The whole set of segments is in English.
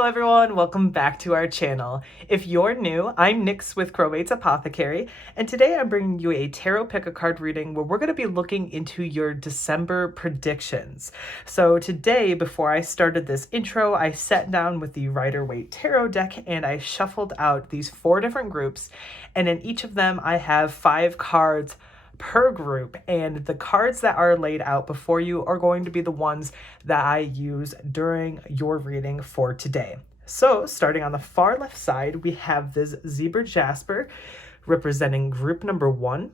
Hello everyone, welcome back to our channel. If you're new, I'm Nyx with Crowbait's Apothecary, and today I'm bringing you a tarot pick-a-card reading where we're going to be looking into your December predictions. So today, before I started this intro, I sat down with the Rider-Waite Tarot deck and I shuffled out these 4 different groups, and in each of them I have 5 cards per group, and the cards that are laid out before you are going to be the ones that I use during your reading for today. So starting on the far left side, we have this Zebra Jasper representing group number 1.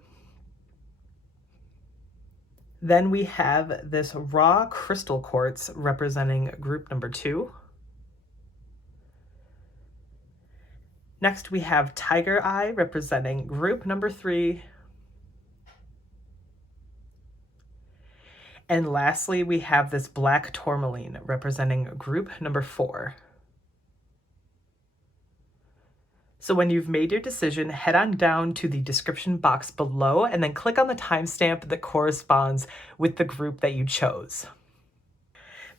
Then we have this Raw Crystal Quartz representing group number 2. Next we have Tiger Eye representing group number 3. And lastly, we have this Black Tourmaline representing group number 4. So when you've made your decision, head on down to the description box below and then click on the timestamp that corresponds with the group that you chose.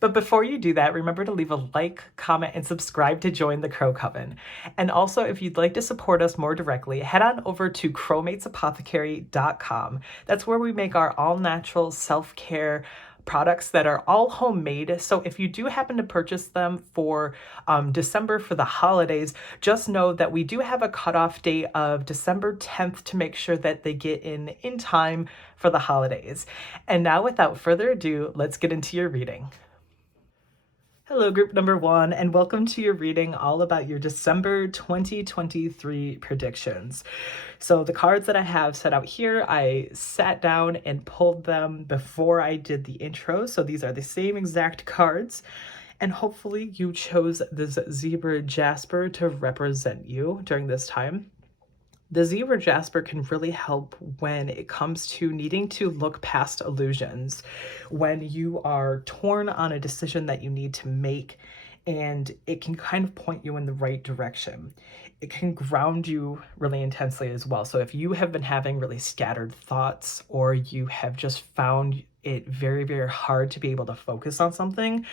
But before you do that, remember to leave a like, comment, and subscribe to join the Crow Coven. And also, if you'd like to support us more directly, head on over to crowmatesapothecary.com. That's where we make our all-natural self-care products that are all homemade. So if you do happen to purchase them for December for the holidays, just know that we do have a cutoff date of December 10th to make sure that they get in time for the holidays. And now, without further ado, let's get into your reading. Hello, group number 1, and welcome to your reading all about your December 2023 predictions. So the cards that I have set out here, I sat down and pulled them before I did the intro. So these are the same exact cards, and hopefully you chose this Zebra Jasper to represent you during this time. The Zebra Jasper can really help when it comes to needing to look past illusions, when you are torn on a decision that you need to make, and it can kind of point you in the right direction. It can ground you really intensely as well. So if you have been having really scattered thoughts, or you have just found it very, very hard to be able to focus on something,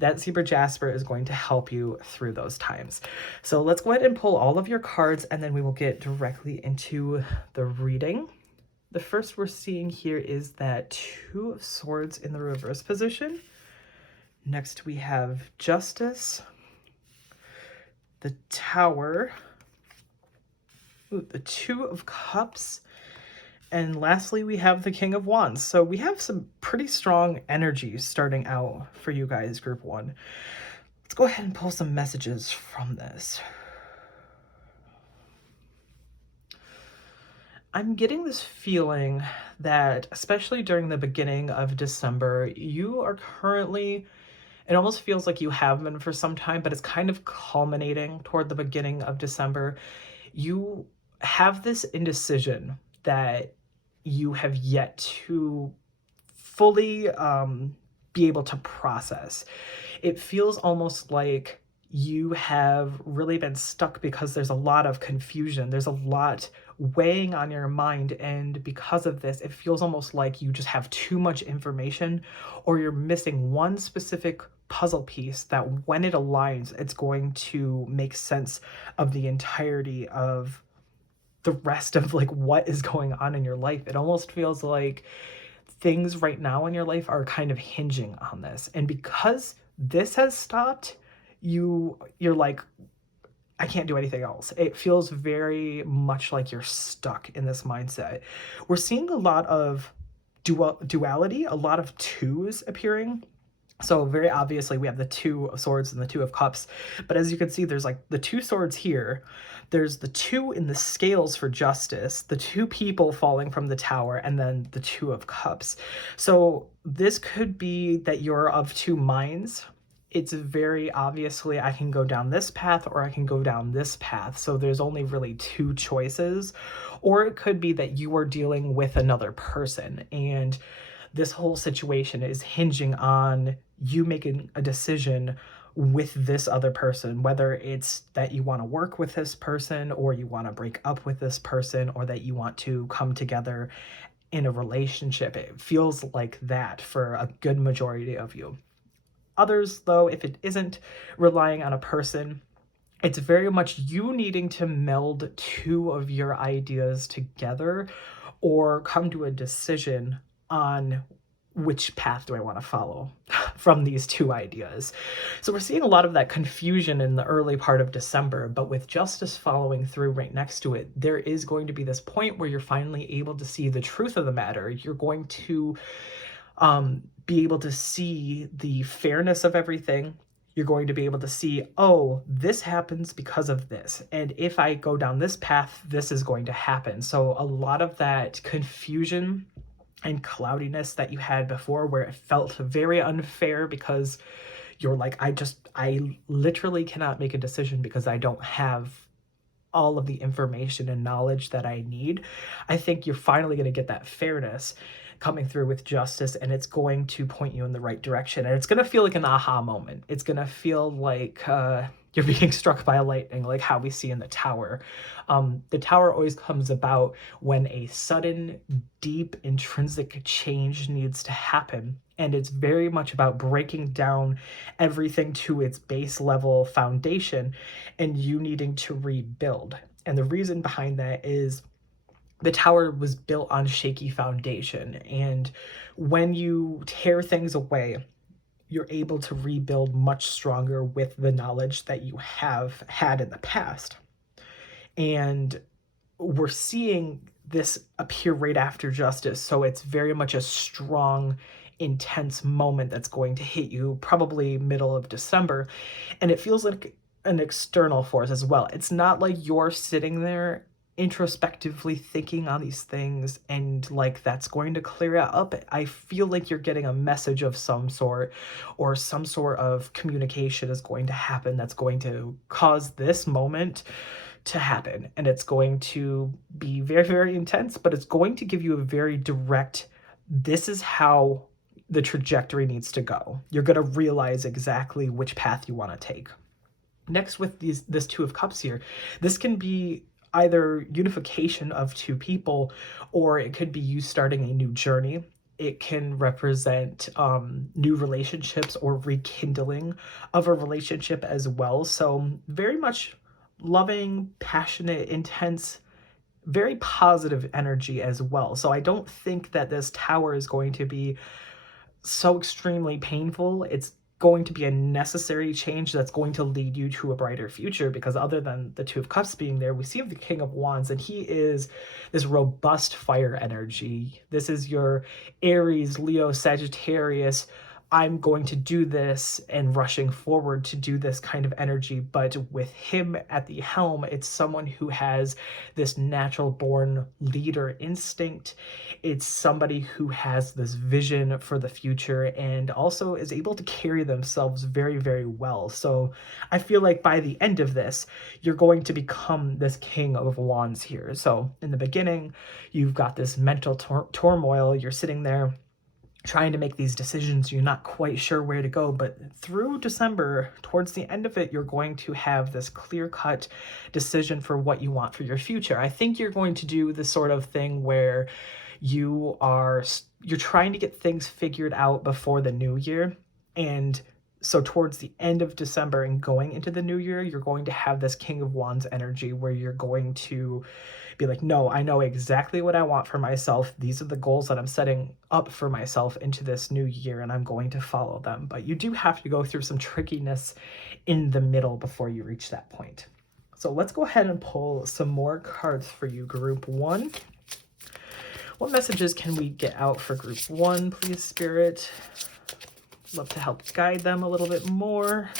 that Zebra Jasper is going to help you through those times. So let's go ahead and pull all of your cards, and then we will get directly into the reading. The first we're seeing here is that 2 of Swords in the reverse position. Next we have Justice, the Tower, the 2 of Cups, and lastly, we have the King of Wands. So we have some pretty strong energy starting out for you guys, group 1. Let's go ahead and pull some messages from this. I'm getting this feeling that, especially during the beginning of December, you are currently, it almost feels like you have been for some time, but it's kind of culminating toward the beginning of December. You have this indecision that you have yet to fully be able to process. It feels almost like you have really been stuck because there's a lot of confusion. There's a lot weighing on your mind, and because of this, it feels almost like you just have too much information, or you're missing one specific puzzle piece that when it aligns, it's going to make sense of the entirety of the rest of like what is going on in your life. It almost feels like things right now in your life are kind of hinging on this. And because this has stopped, you're like, I can't do anything else. It feels very much like you're stuck in this mindset. We're seeing a lot of duality, a lot of 2s appearing. So very obviously we have the 2 of Swords and the 2 of Cups, but as you can see, there's like the 2 swords here. There's the 2 in the scales for Justice, the 2 people falling from the Tower, and then the 2 of Cups. So this could be that you're of 2 minds. It's very obviously, I can go down this path or I can go down this path. So there's only really 2 choices. Or it could be that you are dealing with another person, and this whole situation is hinging on you making a decision with this other person, whether it's that you want to work with this person, or you want to break up with this person, or that you want to come together in a relationship. It feels like that for a good majority of you. others, though, if it isn't relying on a person, it's very much you needing to meld two of your ideas together or come to a decision on which path do I want to follow from these two ideas. So we're seeing a lot of that confusion in the early part of December, but with justice following through right next to it, there is going to be this point where you're finally able to see the truth of the matter. You're going to be able to see the fairness of everything. You're going to be able to see, oh, this happens because of this. And if I go down this path, this is going to happen. So a lot of that confusion and cloudiness that you had before, where it felt very unfair because you're like, I literally cannot make a decision because I don't have all of the information and knowledge that I need. I think you're finally going to get that fairness coming through with justice, and it's going to point you in the right direction. And it's going to feel like an aha moment. It's going to feel like you're being struck by lightning, like how we see in the Tower. The Tower always comes about when a sudden, deep, intrinsic change needs to happen. And it's very much about breaking down everything to its base level foundation and you needing to rebuild. And the reason behind that is the Tower was built on shaky foundation. And when you tear things away, you're able to rebuild much stronger with the knowledge that you have had in the past. And we're seeing this appear right after justice. So it's very much a strong, intense moment that's going to hit you probably middle of December. And it feels like an external force as well. It's not like you're sitting there introspectively thinking on these things and like that's going to clear it up. I feel like you're getting a message of some sort, or some sort of communication is going to happen that's going to cause this moment to happen. And it's going to be very, very intense, but it's going to give you a very direct, this is how the trajectory needs to go. You're going to realize exactly which path you want to take. Next, with this Two of Cups here, this can be either unification of two people, or it could be you starting a new journey. It can represent new relationships or rekindling of a relationship as well. So very much loving, passionate, intense, very positive energy as well. So I don't think that this Tower is going to be so extremely painful. It's going to be a necessary change that's going to lead you to a brighter future, because other than the Two of Cups being there, we see the King of Wands, and he is this robust fire energy. This is your Aries, Leo, Sagittarius, I'm going to do this and rushing forward to do this kind of energy. But with him at the helm, it's someone who has this natural born leader instinct. It's somebody who has this vision for the future and also is able to carry themselves very, very well. So I feel like by the end of this, you're going to become this King of Wands here. So in the beginning, you've got this mental turmoil. You're sitting there trying to make these decisions, you're not quite sure where to go, but through December, towards the end of it, you're going to have this clear-cut decision for what you want for your future. I think you're going to do the sort of thing where you're trying to get things figured out before the new year, and so towards the end of December and going into the new year, you're going to have this King of Wands energy where you're going to be like, no, I know exactly what I want for myself. These are the goals that I'm setting up for myself into this new year, and I'm going to follow them. But you do have to go through some trickiness in the middle before you reach that point. So let's go ahead and pull some more cards for you, Group 1. What messages can we get out for Group 1, please, Spirit? Love to help guide them a little bit more.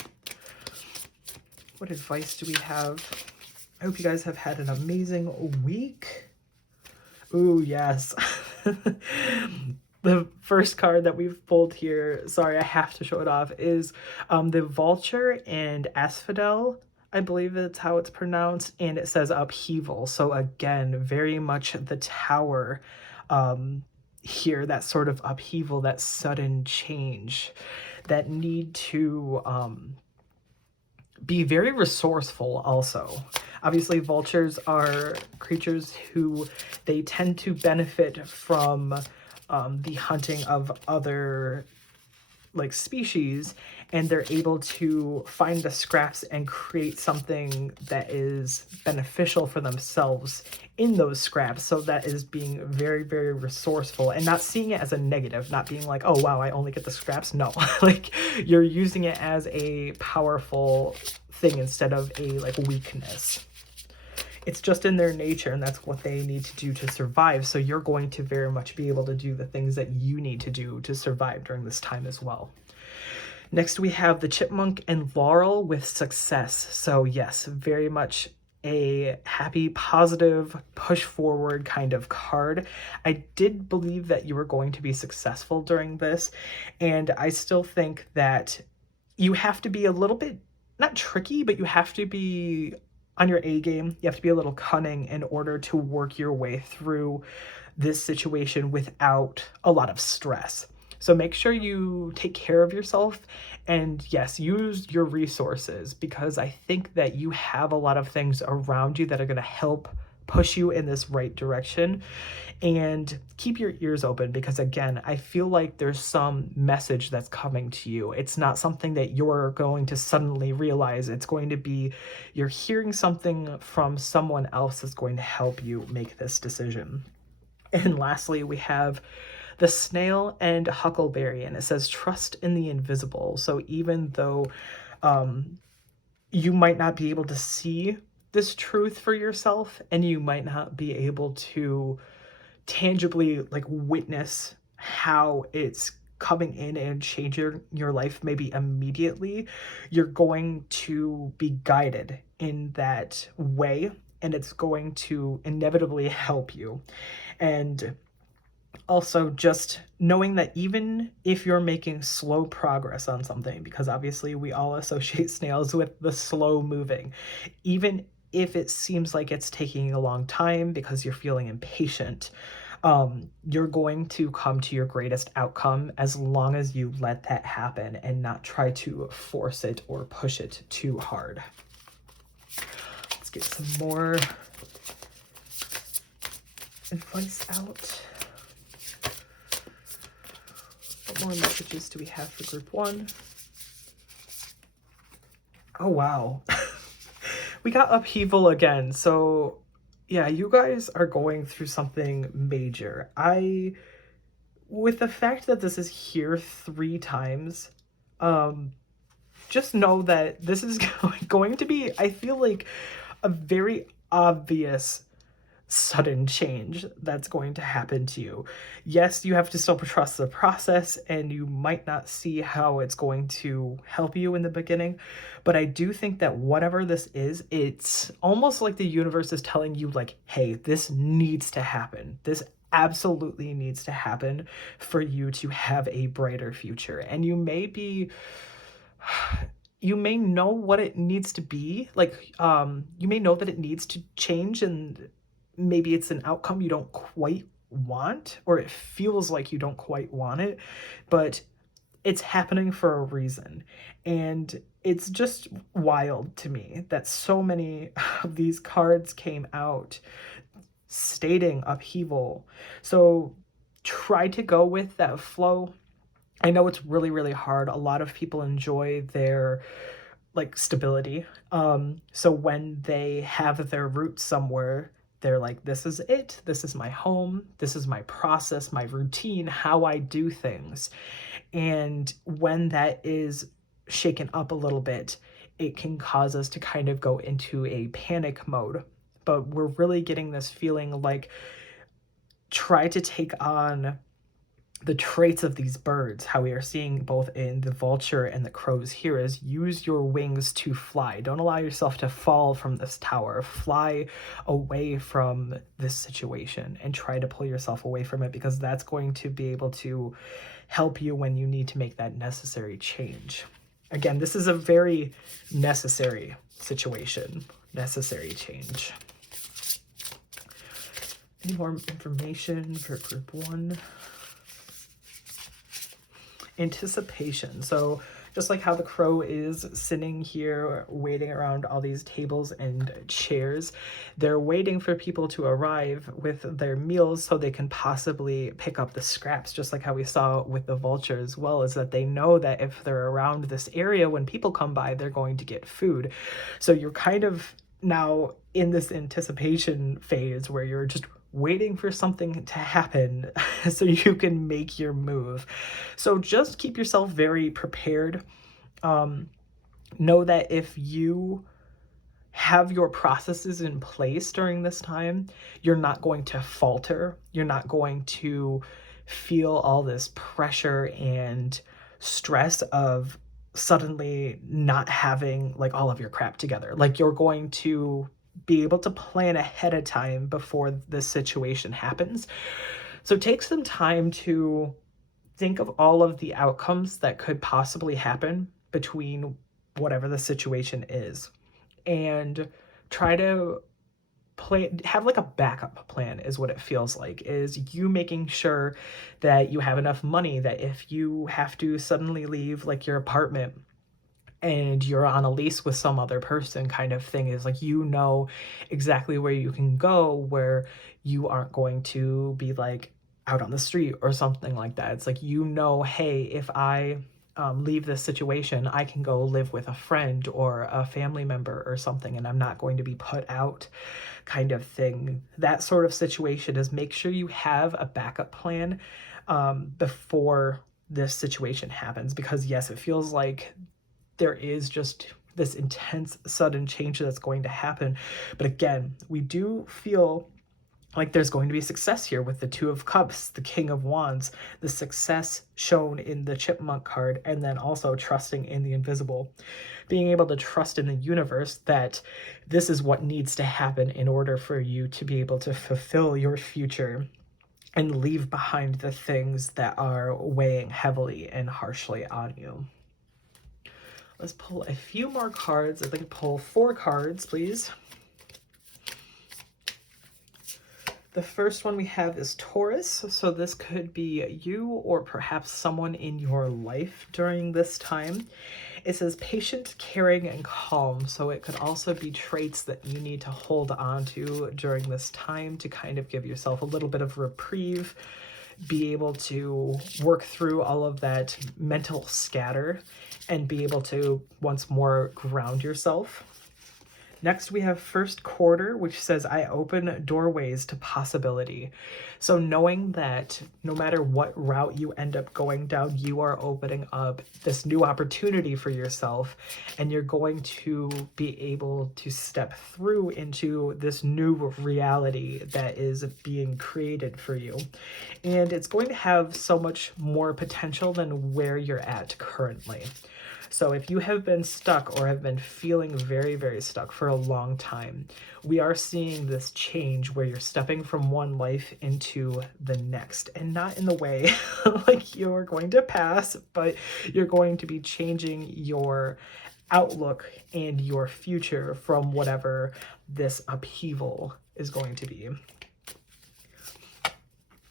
What advice do we have? I hope you guys have had an amazing week. Ooh, yes. The first card that we've pulled here, sorry, I have to show it off, is the Vulture and Asphodel. I believe that's how it's pronounced, and it says upheaval. So again, very much the Tower here, that sort of upheaval, that sudden change, that need to be very resourceful also. Obviously, vultures are creatures who they tend to benefit from the hunting of other like species, and they're able to find the scraps and create something that is beneficial for themselves in those scraps. So that is being very, very resourceful and not seeing it as a negative, not being like, oh wow, I only get the scraps. No, like you're using it as a powerful thing instead of a like weakness. It's just in their nature, and that's what they need to do to survive. So you're going to very much be able to do the things that you need to do to survive during this time as well. Next, we have the chipmunk and laurel with success. So yes, very much a happy, positive, push forward kind of card. I did believe that you were going to be successful during this, and I still think that you have to be a little bit, not tricky, but you have to be on your A game. You have to be a little cunning in order to work your way through this situation without a lot of stress. So make sure you take care of yourself and yes, use your resources, because I think that you have a lot of things around you that are going to help push you in this right direction. And keep your ears open, because again, I feel like there's some message that's coming to you. It's not something that you're going to suddenly realize. It's going to be you're hearing something from someone else that's going to help you make this decision. And lastly, we have the snail and huckleberry, and it says trust in the invisible. So even though you might not be able to see this truth for yourself, and you might not be able to tangibly like witness how it's coming in and changing your life maybe immediately, you're going to be guided in that way, and it's going to inevitably help you. And also just knowing that even if you're making slow progress on something, because obviously we all associate snails with the slow moving, even if it seems like it's taking a long time because you're feeling impatient, you're going to come to your greatest outcome as long as you let that happen and not try to force it or push it too hard. Let's get some more advice out. What more messages do we have for group 1? Oh, wow. We got upheaval again. So yeah, you guys are going through something major. With the fact that this is here 3 times, just know that this is going to be, I feel like, a very obvious sudden change that's going to happen to you. Yes, you have to still trust the process, and you might not see how it's going to help you in the beginning, but I do think that whatever this is, it's almost like the universe is telling you like, hey, this needs to happen. This absolutely needs to happen for you to have a brighter future. And you may know what it needs to be, like you may know that it needs to change, and maybe it's an outcome you don't quite want, or it feels like you don't quite want it, but it's happening for a reason. And it's just wild to me that so many of these cards came out stating upheaval. So try to go with that flow. I know it's really, really hard. A lot of people enjoy their like stability. So when they have their roots somewhere, they're like, this is it. This is my home. This is my process, my routine, how I do things. And when that is shaken up a little bit, it can cause us to kind of go into a panic mode. But we're really getting this feeling like try to take on the traits of these birds, how we are seeing both in the vulture and the crows here, is use your wings to fly. Don't allow yourself to fall from this tower. Fly away from this situation and try to pull yourself away from it, because that's going to be able to help you when you need to make that necessary change. Again, this is a very necessary situation, necessary change. Any more information for group 1? Anticipation. So Just like how the crow is sitting here waiting around all these tables and chairs, they're waiting for people to arrive with their meals so they can possibly pick up the scraps, just like how we saw with the vulture as well, is that they know that if they're around this area when people come by, they're going to get food. So you're kind of now in this anticipation phase where you're just waiting for something to happen so you can make your move. So just keep yourself very prepared. Know that if you have your processes in place during this time, you're not going to falter. You're not going to feel all this pressure and stress of suddenly not having like all of your crap together. Like you're going to be able to plan ahead of time before this situation happens. So take some time to think of all of the outcomes that could possibly happen between whatever the situation is, and try to have like a backup plan is what it feels like, is you making sure that you have enough money that if you have to suddenly leave like your apartment and you're on a lease with some other person kind of thing, is like, you know exactly where you can go, where you aren't going to be like out on the street or something like that. It's like, you know, hey, if I leave this situation, I can go live with a friend or a family member or something, and I'm not going to be put out kind of thing. That sort of situation is, make sure you have a backup plan before this situation happens, because yes, it feels like there is just this intense sudden change that's going to happen. But again, we do feel like there's going to be success here with the Two of Cups, the King of Wands, the success shown in the Chipmunk card, and then also trusting in the invisible. Being able to trust in the universe that this is what needs to happen in order for you to be able to fulfill your future and leave behind the things that are weighing heavily and harshly on you. Let's pull a few more cards. I'd like to pull 4 cards, please. The first one we have is Taurus. So this could be you or perhaps someone in your life during this time. It says patient, caring, and calm. So it could also be traits that you need to hold on to during this time to kind of give yourself a little bit of reprieve, be able to work through all of that mental scatter and be able to once more ground yourself. Next, we have first quarter, which says, I open doorways to possibility. So knowing that no matter what route you end up going down, you are opening up this new opportunity for yourself, and you're going to be able to step through into this new reality that is being created for you. And it's going to have so much more potential than where you're at currently. So if you have been stuck or have been feeling very, very stuck for a long time, we are seeing this change where you're stepping from one life into the next, and not in the way like you're going to pass, but you're going to be changing your outlook and your future from whatever this upheaval is going to be.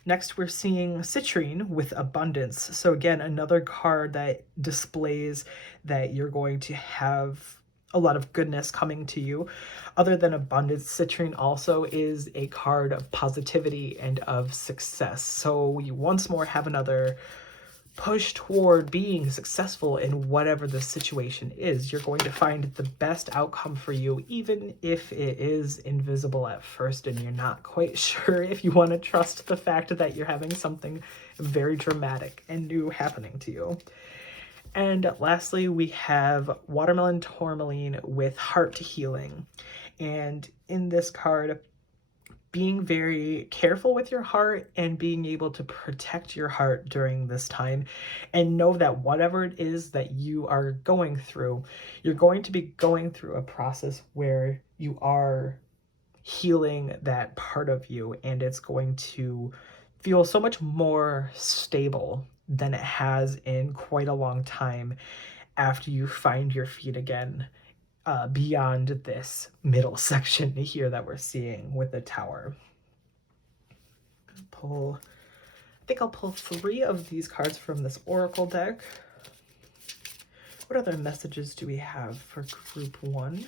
Next, we're seeing citrine with abundance. So again, another card that displays that you're going to have a lot of goodness coming to you. Other than abundance, citrine also is a card of positivity and of success. So we once more have another push toward being successful in whatever the situation is. You're going to find the best outcome for you, even if it is invisible at first and you're not quite sure if you want to trust the fact that you're having something very dramatic and new happening to you. And lastly, we have watermelon tourmaline with heart healing. And in this card, being very careful with your heart and being able to protect your heart during this time, and know that whatever it is that you are going through, you're going to be going through a process where you are healing that part of you, and it's going to feel so much more stable than it has in quite a long time after you find your feet again. Beyond this middle section here that we're seeing with the tower. I think I'll pull 3 of these cards from this oracle deck. What other messages do we have for group 1?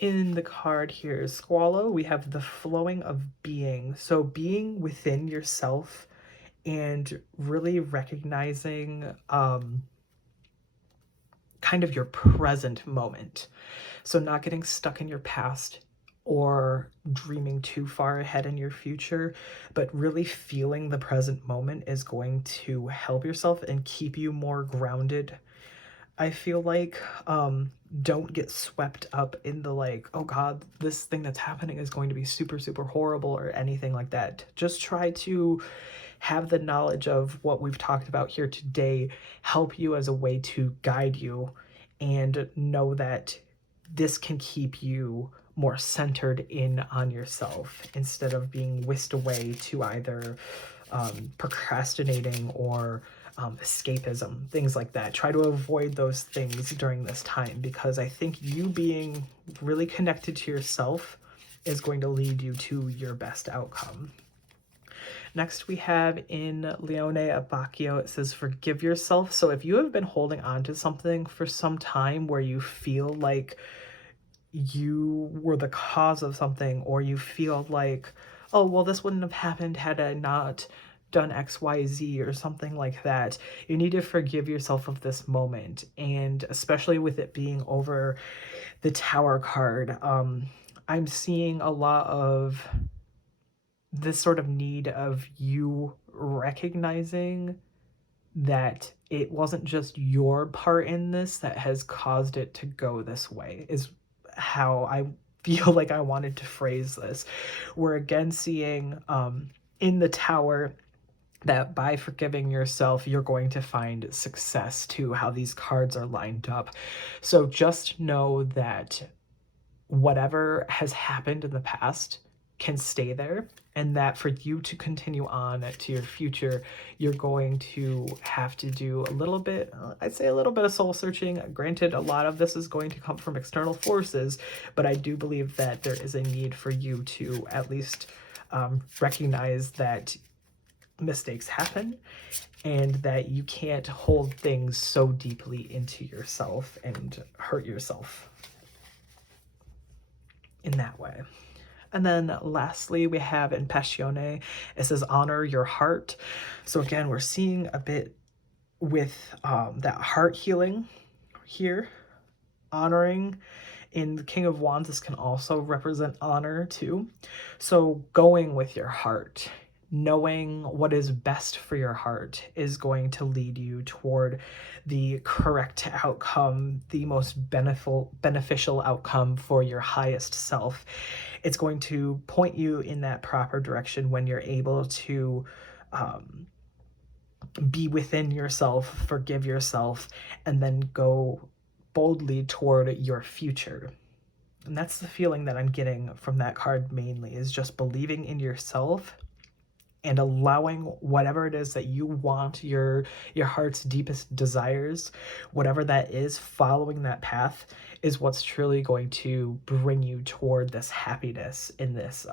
In the card here, Squallow, we have the flowing of being. So being within yourself and really recognizing kind of your present moment. So not getting stuck in your past or dreaming too far ahead in your future, but really feeling the present moment is going to help yourself and keep you more grounded. I feel like don't get swept up in the like, oh God, this thing that's happening is going to be super, super horrible or anything like that. Just try to have the knowledge of what we've talked about here today help you as a way to guide you, and know that this can keep you more centered in on yourself instead of being whisked away to either procrastinating or escapism, things like that. Try to avoid those things during this time, because I think you being really connected to yourself is going to lead you to your best outcome. Next, we have in Leone Abbacchio, it says, forgive yourself. So if you have been holding on to something for some time where you feel like you were the cause of something, or you feel like, oh, well, this wouldn't have happened had I not done XYZ or something like that, you need to forgive yourself of this moment. And especially with it being over the Tower card, I'm seeing a lot of this sort of need of you recognizing that it wasn't just your part in this that has caused it to go this way, is how I feel like I wanted to phrase this. We're again seeing in the Tower that by forgiving yourself, you're going to find success to how these cards are lined up. So just know that whatever has happened in the past can stay there, and that for you to continue on to your future, you're going to have to do a little bit, I'd say a little bit of soul searching. Granted, a lot of this is going to come from external forces, but I do believe that there is a need for you to at least recognize that mistakes happen and that you can't hold things so deeply into yourself and hurt yourself in that way. And then lastly, we have in Passione, it says honor your heart. So again, we're seeing a bit with that heart healing here, honoring. In the King of Wands, this can also represent honor too. So going with your heart, knowing what is best for your heart is going to lead you toward the correct outcome, the most beneficial outcome for your highest self. It's going to point you in that proper direction when you're able to be within yourself, forgive yourself, and then go boldly toward your future. And that's the feeling that I'm getting from that card mainly, is just believing in yourself and allowing whatever it is that you want, your heart's deepest desires, whatever that is, following that path is what's truly going to bring you toward this happiness in this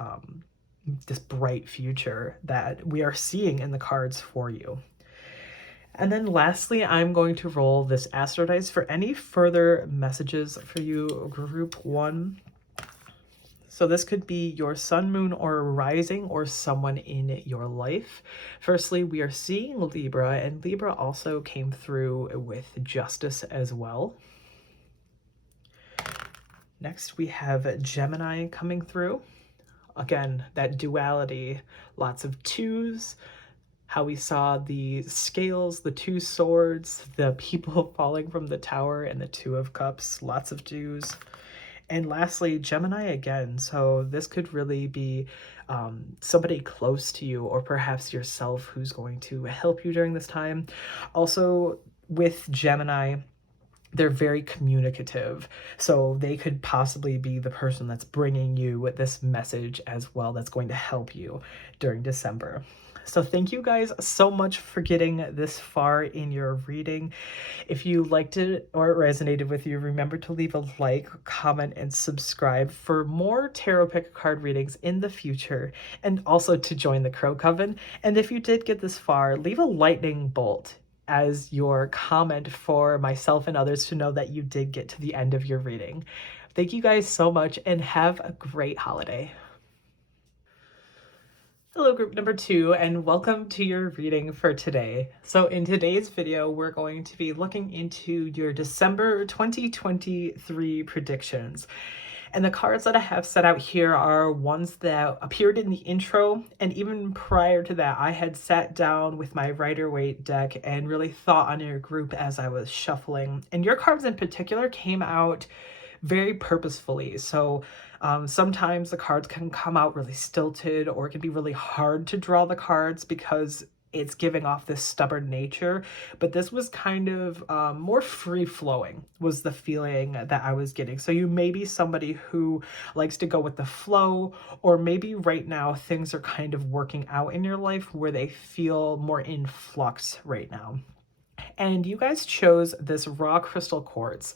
this bright future that we are seeing in the cards for you. And then lastly, I'm going to roll this Astro Dice for any further messages for you, Group 1. So this could be your sun, moon, or rising, or someone in your life. Firstly, we are seeing Libra, and Libra also came through with justice as well. Next, we have Gemini coming through. Again, that duality, lots of twos, how we saw the scales, the two swords, the people falling from the tower, and the Two of Cups, lots of twos. And lastly, Gemini again. So this could really be somebody close to you, or perhaps yourself, who's going to help you during this time. Also, with Gemini, they're very communicative. So they could possibly be the person that's bringing you this message as well, that's going to help you during December. So thank you guys so much for getting this far in your reading. If you liked it or it resonated with you, remember to leave a like, comment, and subscribe for more tarot pick card readings in the future, and also to join the Crow Coven. And if you did get this far, leave a lightning bolt as your comment for myself and others to know that you did get to the end of your reading. Thank you guys so much and have a great holiday. Hello, group number 2, and welcome to your reading for today. So in today's video, we're going to be looking into your December 2023 predictions. And the cards that I have set out here are ones that appeared in the intro, and even prior to that, I had sat down with my Rider-Waite deck and really thought on your group as I was shuffling. And your cards in particular came out very purposefully. So sometimes the cards can come out really stilted, or it can be really hard to draw the cards because it's giving off this stubborn nature. But this was kind of more free-flowing was the feeling that I was getting. So you may be somebody who likes to go with the flow, or maybe right now things are kind of working out in your life where they feel more in flux right now. And you guys chose this raw crystal quartz.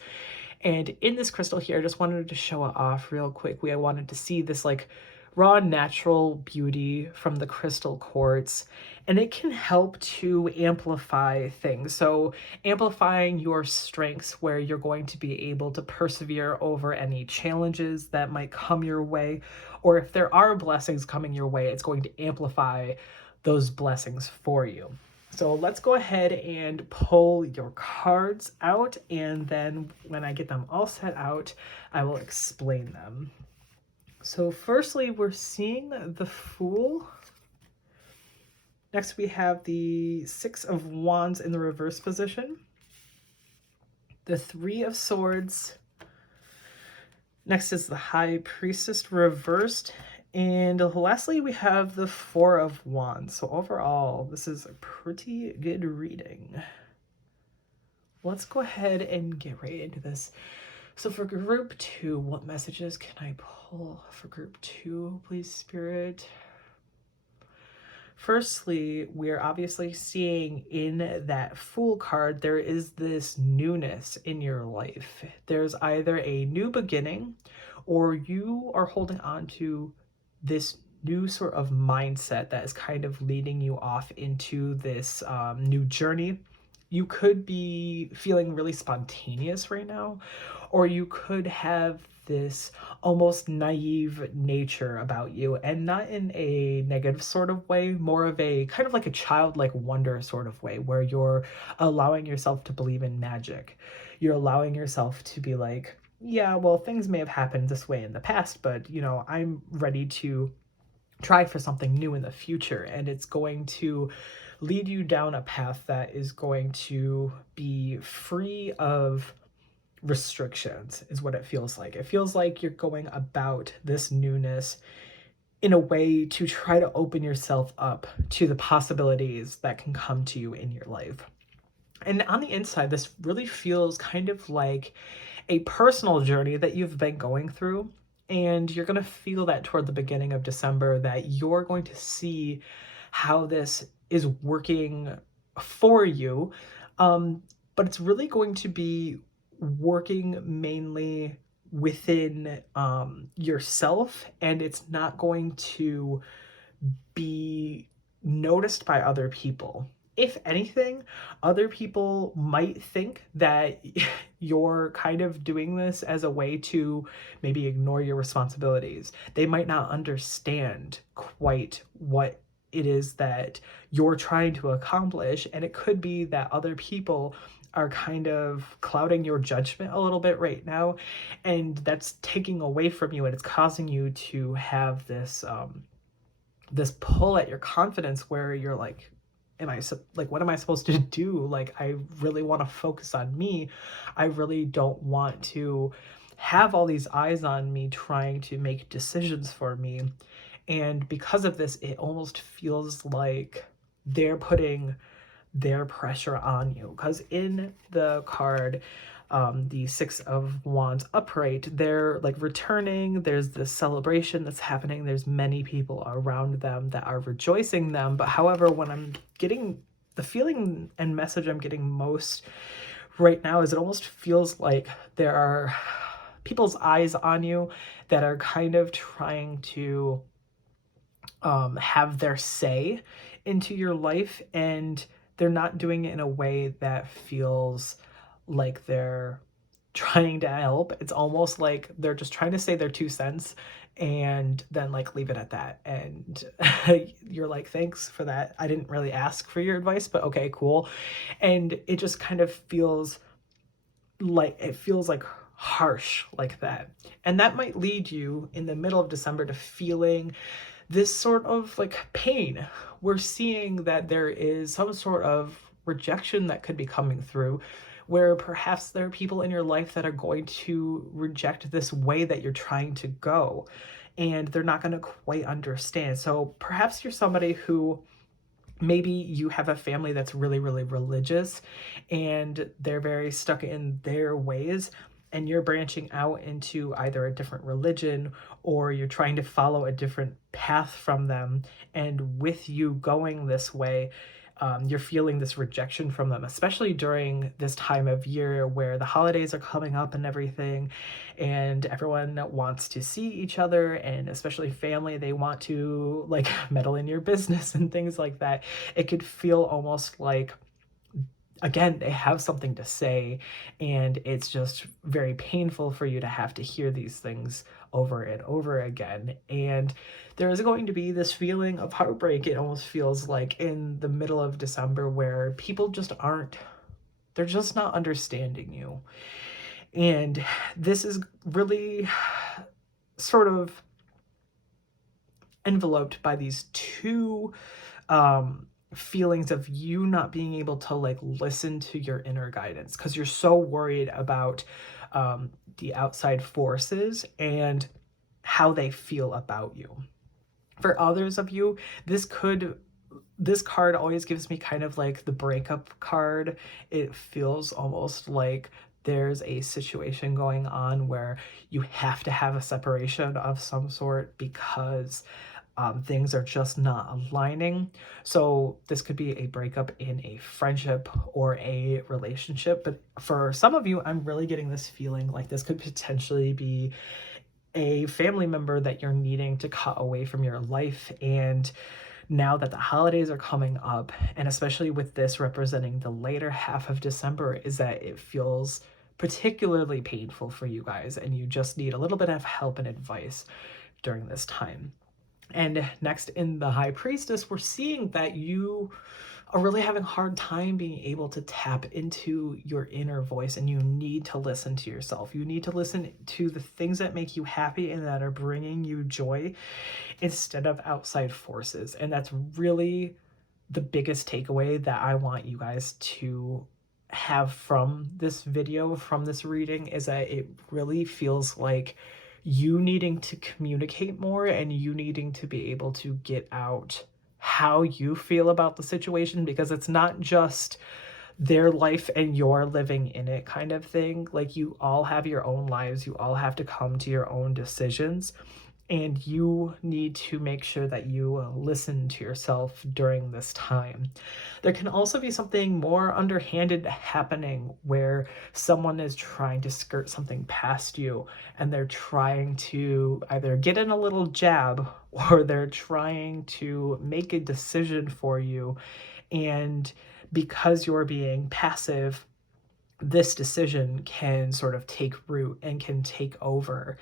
And in this crystal here, I just wanted to show it off real quick. I wanted to see this like raw natural beauty from the crystal quartz, and it can help to amplify things. So amplifying your strengths, where you're going to be able to persevere over any challenges that might come your way, or if there are blessings coming your way, it's going to amplify those blessings for you. So let's go ahead and pull your cards out, and then when I get them all set out, I will explain them. So firstly, we're seeing the Fool. Next, we have the Six of Wands in the reverse position, the Three of Swords. Next is the High Priestess reversed. And lastly, we have the Four of Wands. So overall, this is a pretty good reading. Let's go ahead and get right into this. So for group 2, what messages can I pull for group 2, please, Spirit? Firstly, we're obviously seeing in that Fool card, there is this newness in your life. There's either a new beginning, or you are holding on to this new sort of mindset that is kind of leading you off into this new journey. You could be feeling really spontaneous right now, or you could have this almost naive nature about you, and not in a negative sort of way, more of a kind of like a childlike wonder sort of way, where you're allowing yourself to believe in magic. You're allowing yourself to be like, yeah, well, things may have happened this way in the past, but, you know, I'm ready to try for something new in the future. And it's going to lead you down a path that is going to be free of restrictions, is what it feels like. It feels like you're going about this newness in a way to try to open yourself up to the possibilities that can come to you in your life. And on the inside, this really feels kind of like a personal journey that you've been going through. And you're going to feel that toward the beginning of December, that you're going to see how this is working for you. But it's really going to be working mainly within yourself, and it's not going to be noticed by other people. If anything, other people might think that you're kind of doing this as a way to maybe ignore your responsibilities. They might not understand quite what it is that you're trying to accomplish, and it could be that other people are kind of clouding your judgment a little bit right now, and that's taking away from you, and it's causing you to have this this pull at your confidence, where you're like, what am I supposed to do? Like, I really want to focus on me. I really don't want to have all these eyes on me trying to make decisions for me. And because of this, it almost feels like they're putting their pressure on you. Because in the card, the Six of Wands upright, they're like returning. There's this celebration that's happening. There's many people around them that are rejoicing them. But however, when I'm getting the feeling and message I'm getting most right now is it almost feels like there are people's eyes on you that are kind of trying to have their say into your life, and they're not doing it in a way that feels like they're trying to help. It's almost like they're just trying to say their 2 cents and then like leave it at that. And you're like, thanks for that. I didn't really ask for your advice, but okay, cool. And it just kind of feels like harsh like that. And that might lead you in the middle of December to feeling this sort of like pain. We're seeing that there is some sort of rejection that could be coming through, where perhaps there are people in your life that are going to reject this way that you're trying to go, and they're not going to quite understand. So perhaps you're somebody who maybe you have a family that's really, really religious and they're very stuck in their ways, and you're branching out into either a different religion or you're trying to follow a different path from them. And with you going this way, you're feeling this rejection from them, especially during this time of year where the holidays are coming up and everything, and everyone wants to see each other, and especially family, they want to like meddle in your business and things like that. It could feel almost like, again, they have something to say, and it's just very painful for you to have to hear these things over and over again. And there is going to be this feeling of heartbreak. It almost feels like in the middle of December where people just aren't, they're just not understanding you. And this is really sort of enveloped by these two feelings of you not being able to like listen to your inner guidance because you're so worried about the outside forces and how they feel about you. For others of you, this card always gives me kind of like the breakup card. It feels almost like there's a situation going on where you have to have a separation of some sort because things are just not aligning. So this could be a breakup in a friendship or a relationship. But for some of you, I'm really getting this feeling like this could potentially be a family member that you're needing to cut away from your life. And now that the holidays are coming up, and especially with this representing the later half of December, is that it feels particularly painful for you guys, and you just need a little bit of help and advice during this time. And next in the High Priestess, we're seeing that you are really having a hard time being able to tap into your inner voice, and you need to listen to yourself. You need to listen to the things that make you happy and that are bringing you joy instead of outside forces. And that's really the biggest takeaway that I want you guys to have from this video, from this reading, is that it really feels like you needing to communicate more and you needing to be able to get out how you feel about the situation, because it's not just their life and you're living in it kind of thing. Like, you all have your own lives, you all have to come to your own decisions, and you need to make sure that you listen to yourself during this time. There can also be something more underhanded happening where someone is trying to skirt something past you, and they're trying to either get in a little jab or they're trying to make a decision for you. And because you're being passive, this decision can sort of take root and can take over.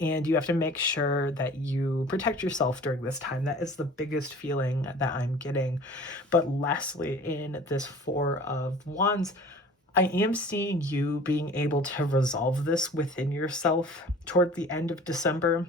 And you have to make sure that you protect yourself during this time. That is the biggest feeling that I'm getting. But lastly, in this Four of Wands, I am seeing you being able to resolve this within yourself toward the end of December.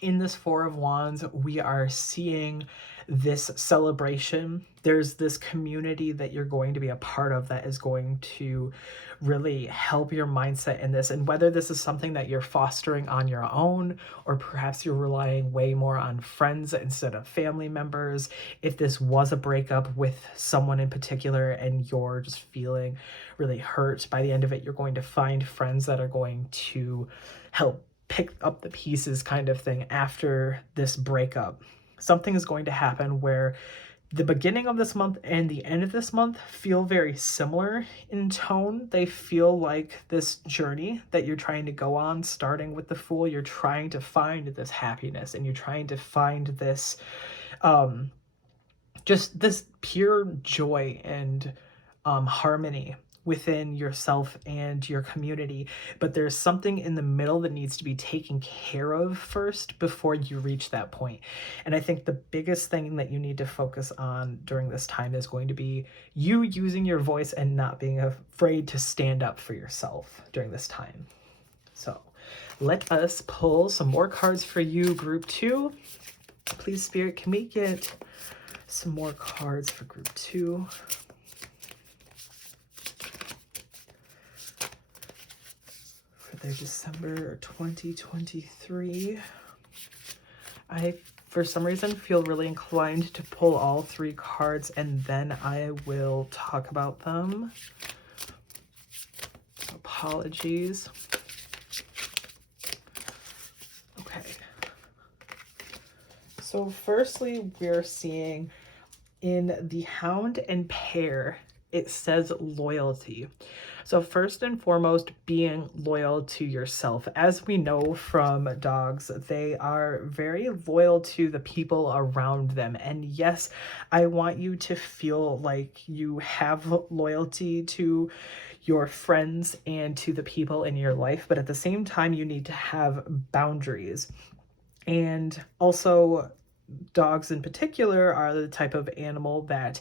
in this Four of Wands, we are seeing this celebration. There's this community that you're going to be a part of that is going to really help your mindset in this. And whether this is something that you're fostering on your own, or perhaps you're relying way more on friends instead of family members, if this was a breakup with someone in particular and you're just feeling really hurt, by the end of it, you're going to find friends that are going to help pick up the pieces kind of thing after this breakup. Something is going to happen where the beginning of this month and the end of this month feel very similar in tone. They feel like this journey that you're trying to go on, starting with the Fool. You're trying to find this happiness and you're trying to find this just this pure joy and harmony within yourself and your community. But there's something in the middle that needs to be taken care of first before you reach that point. And I think the biggest thing that you need to focus on during this time is going to be you using your voice and not being afraid to stand up for yourself during this time. So let us pull some more cards for you, group 2. Please, Spirit, can we get some more cards for group 2? Their December 2023. I, for some reason, feel really inclined to pull all 3 cards and then I will talk about them. Apologies. Okay. So firstly, we're seeing in the Hound and Pair, it says loyalty. So first and foremost, being loyal to yourself. As we know from dogs, they are very loyal to the people around them. And yes, I want you to feel like you have loyalty to your friends and to the people in your life, but at the same time, you need to have boundaries. And also, dogs in particular are the type of animal that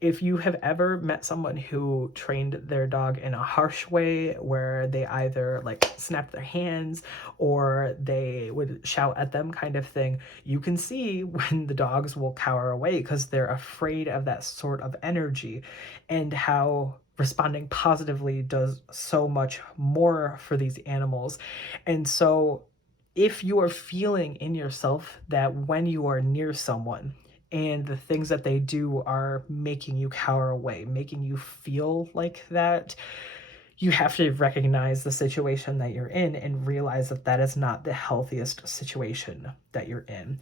if you have ever met someone who trained their dog in a harsh way where they either like snapped their hands or they would shout at them kind of thing, you can see when the dogs will cower away because they're afraid of that sort of energy, and how responding positively does so much more for these animals. And so if you are feeling in yourself that when you are near someone and the things that they do are making you cower away, making you feel like that, you have to recognize the situation that you're in and realize that that is not the healthiest situation that you're in.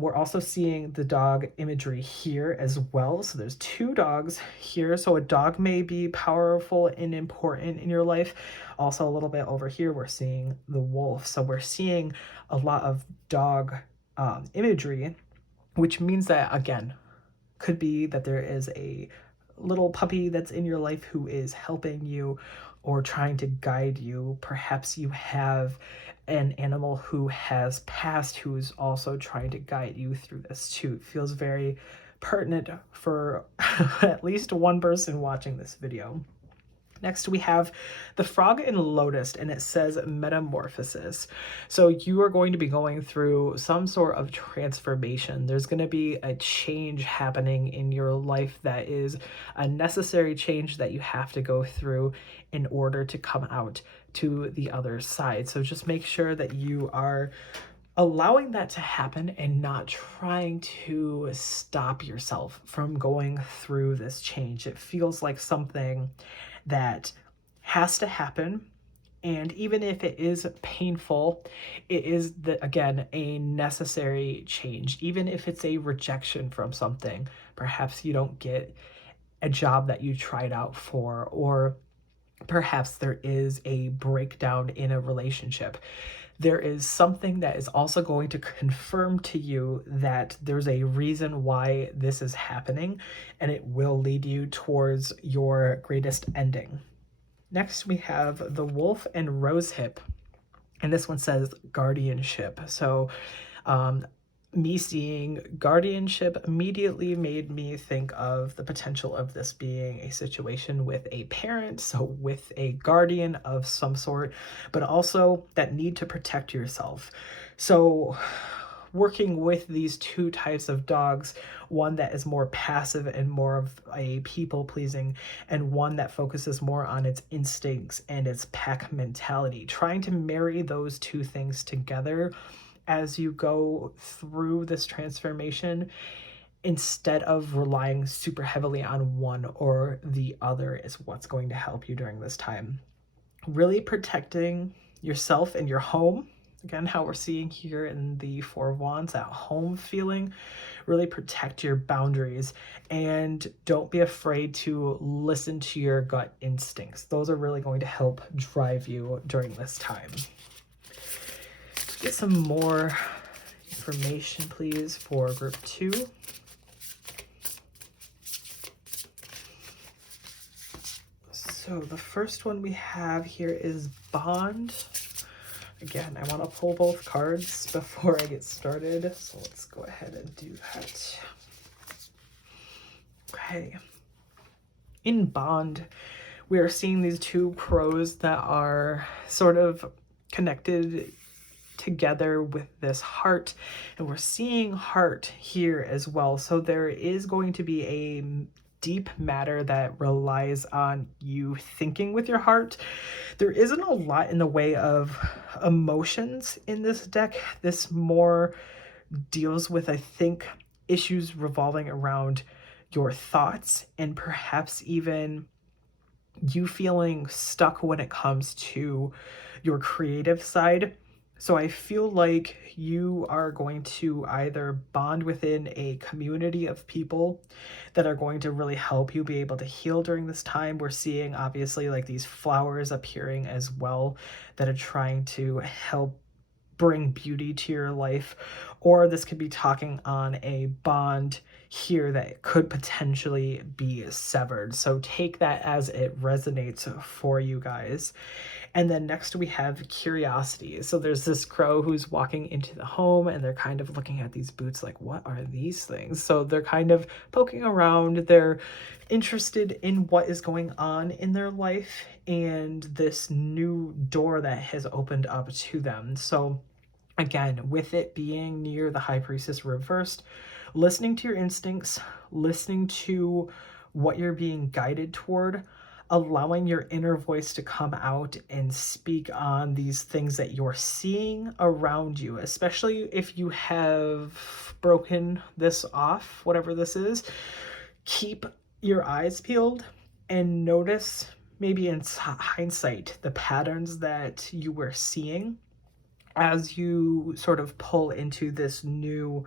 We're also seeing the dog imagery here as well. So there's 2 dogs here. So a dog may be powerful and important in your life. Also a little bit over here, we're seeing the wolf. So we're seeing a lot of dog imagery, which means that, again, could be that there is a little puppy that's in your life who is helping you or trying to guide you. Perhaps you have an animal who has passed who is also trying to guide you through this too. It feels very pertinent for at least one person watching this video. Next, we have the Frog and Lotus, and it says metamorphosis. So you are going to be going through some sort of transformation. There's going to be a change happening in your life that is a necessary change that you have to go through in order to come out to the other side. So just make sure that you are allowing that to happen and not trying to stop yourself from going through this change. It feels like something that has to happen, and even if it is painful, it is again a necessary change. Even if it's a rejection from something, perhaps you don't get a job that you tried out for, or perhaps there is a breakdown in a relationship. There is something that is also going to confirm to you that there's a reason why this is happening, and it will lead you towards your greatest ending. Next, we have the Wolf and Rosehip, and this one says guardianship. So me seeing guardianship immediately made me think of the potential of this being a situation with a parent, so with a guardian of some sort, but also that need to protect yourself. So working with these two types of dogs, one that is more passive and more of a people pleasing, and one that focuses more on its instincts and its pack mentality. Trying to marry those two things together as you go through this transformation instead of relying super heavily on one or the other is what's going to help you during this time. Really protecting yourself and your home. Again, how we're seeing here in the Four of Wands, that home feeling. Really protect your boundaries and don't be afraid to listen to your gut instincts. Those are really going to help drive you during this time. Get some more information, please, for group 2. So the first one we have here is Bond. Again, I want to pull both cards before I get started, so let's go ahead and do that. Okay. In Bond, we are seeing these two crows that are sort of connected together with this heart, and we're seeing heart here as well. So there is going to be a deep matter that relies on you thinking with your heart. There isn't a lot in the way of emotions in this deck. This more deals with, I think, issues revolving around your thoughts and perhaps even you feeling stuck when it comes to your creative side. So I feel like you are going to either bond within a community of people that are going to really help you be able to heal during this time. We're seeing obviously like these flowers appearing as well that are trying to help bring beauty to your life, or this could be talking on a bond here that could potentially be severed. So take that as it resonates for you guys. And then next we have curiosity. So there's this crow who's walking into the home and they're kind of looking at these boots like, what are these things? So they're kind of poking around. They're interested in what is going on in their life and this new door that has opened up to them. So again, with it being near the High Priestess reversed, listening to your instincts, listening to what you're being guided toward, allowing your inner voice to come out and speak on these things that you're seeing around you, especially if you have broken this off, whatever this is. Keep your eyes peeled and notice, maybe in hindsight, the patterns that you were seeing as you sort of pull into this new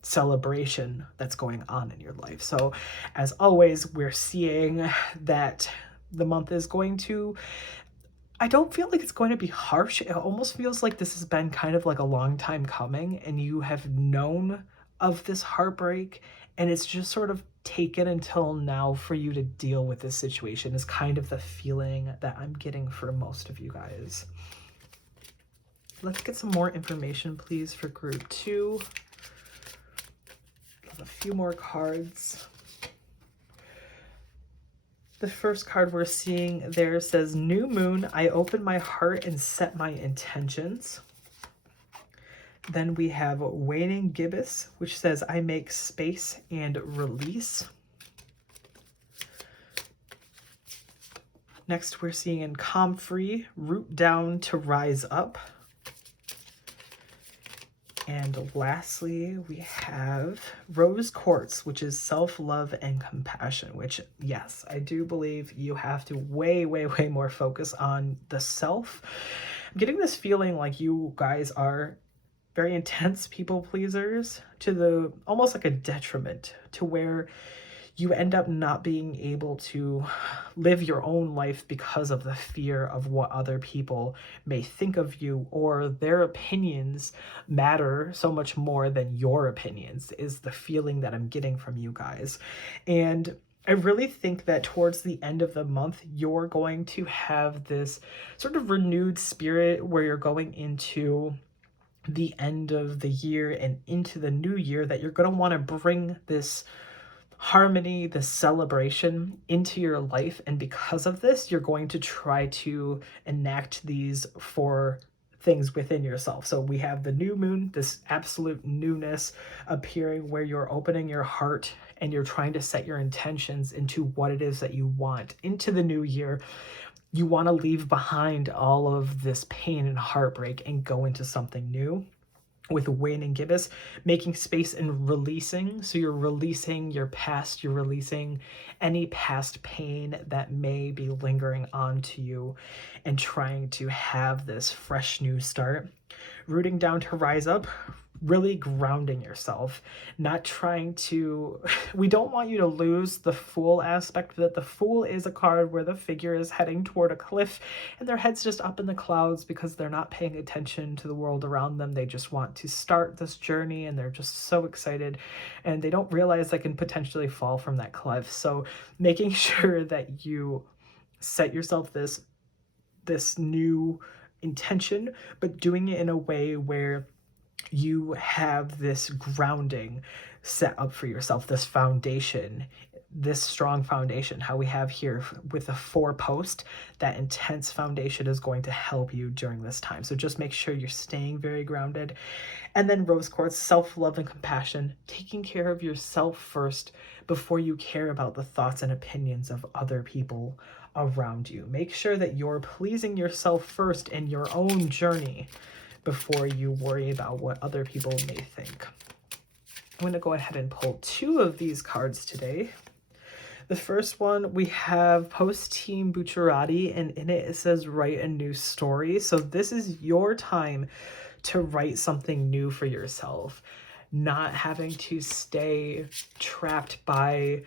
celebration that's going on in your life. So as always, we're seeing that the month is going to, I don't feel like it's going to be harsh. It almost feels like this has been kind of like a long time coming and you have known of this heartbreak and it's just sort of taken until now for you to deal with this situation is kind of the feeling that I'm getting for most of you guys. Let's get some more information, please, for group 2. A few more cards. The first card we're seeing there says, New Moon, I open my heart and set my intentions. Then we have Waning Gibbous, which says, I make space and release. Next, we're seeing in Calm Free, Root Down to Rise Up. And lastly, we have Rose Quartz, which is self-love and compassion, which, yes, I do believe you have to way more focus on the self. I'm getting this feeling like you guys are very intense people pleasers to the almost like a detriment to where you end up not being able to live your own life because of the fear of what other people may think of you, or their opinions matter so much more than your opinions, is the feeling that I'm getting from you guys. And I really think that towards the end of the month, you're going to have this sort of renewed spirit where you're going into the end of the year and into the new year, that you're going to want to bring this harmony, the celebration into your life. And because of this, you're going to try to enact these 4 things within yourself. So we have the new moon, this absolute newness appearing where you're opening your heart and you're trying to set your intentions into what it is that you want into the new year. You want to leave behind all of this pain and heartbreak and go into something new with Wayne and Gibbous, making space and releasing. So you're releasing your past, you're releasing any past pain that may be lingering onto you and trying to have this fresh new start. Rooting down to rise up, really grounding yourself, not trying to, we don't want you to lose the Fool aspect, that the Fool is a card where the figure is heading toward a cliff and their head's just up in the clouds because they're not paying attention to the world around them. They just want to start this journey and they're just so excited and they don't realize they can potentially fall from that cliff. So making sure that you set yourself this new intention, but doing it in a way where you have this grounding set up for yourself, this foundation, this strong foundation, how we have here with the 4 post, that intense foundation is going to help you during this time. So just make sure you're staying very grounded. And then rose quartz, self-love and compassion, taking care of yourself first before you care about the thoughts and opinions of other people around you. Make sure that you're pleasing yourself first in your own journey before you worry about what other people may think. I'm going to go ahead and pull 2 of these cards today. The first one, we have Post Team Bucciarati, and in it says write a new story. So this is your time to write something new for yourself, not having to stay trapped by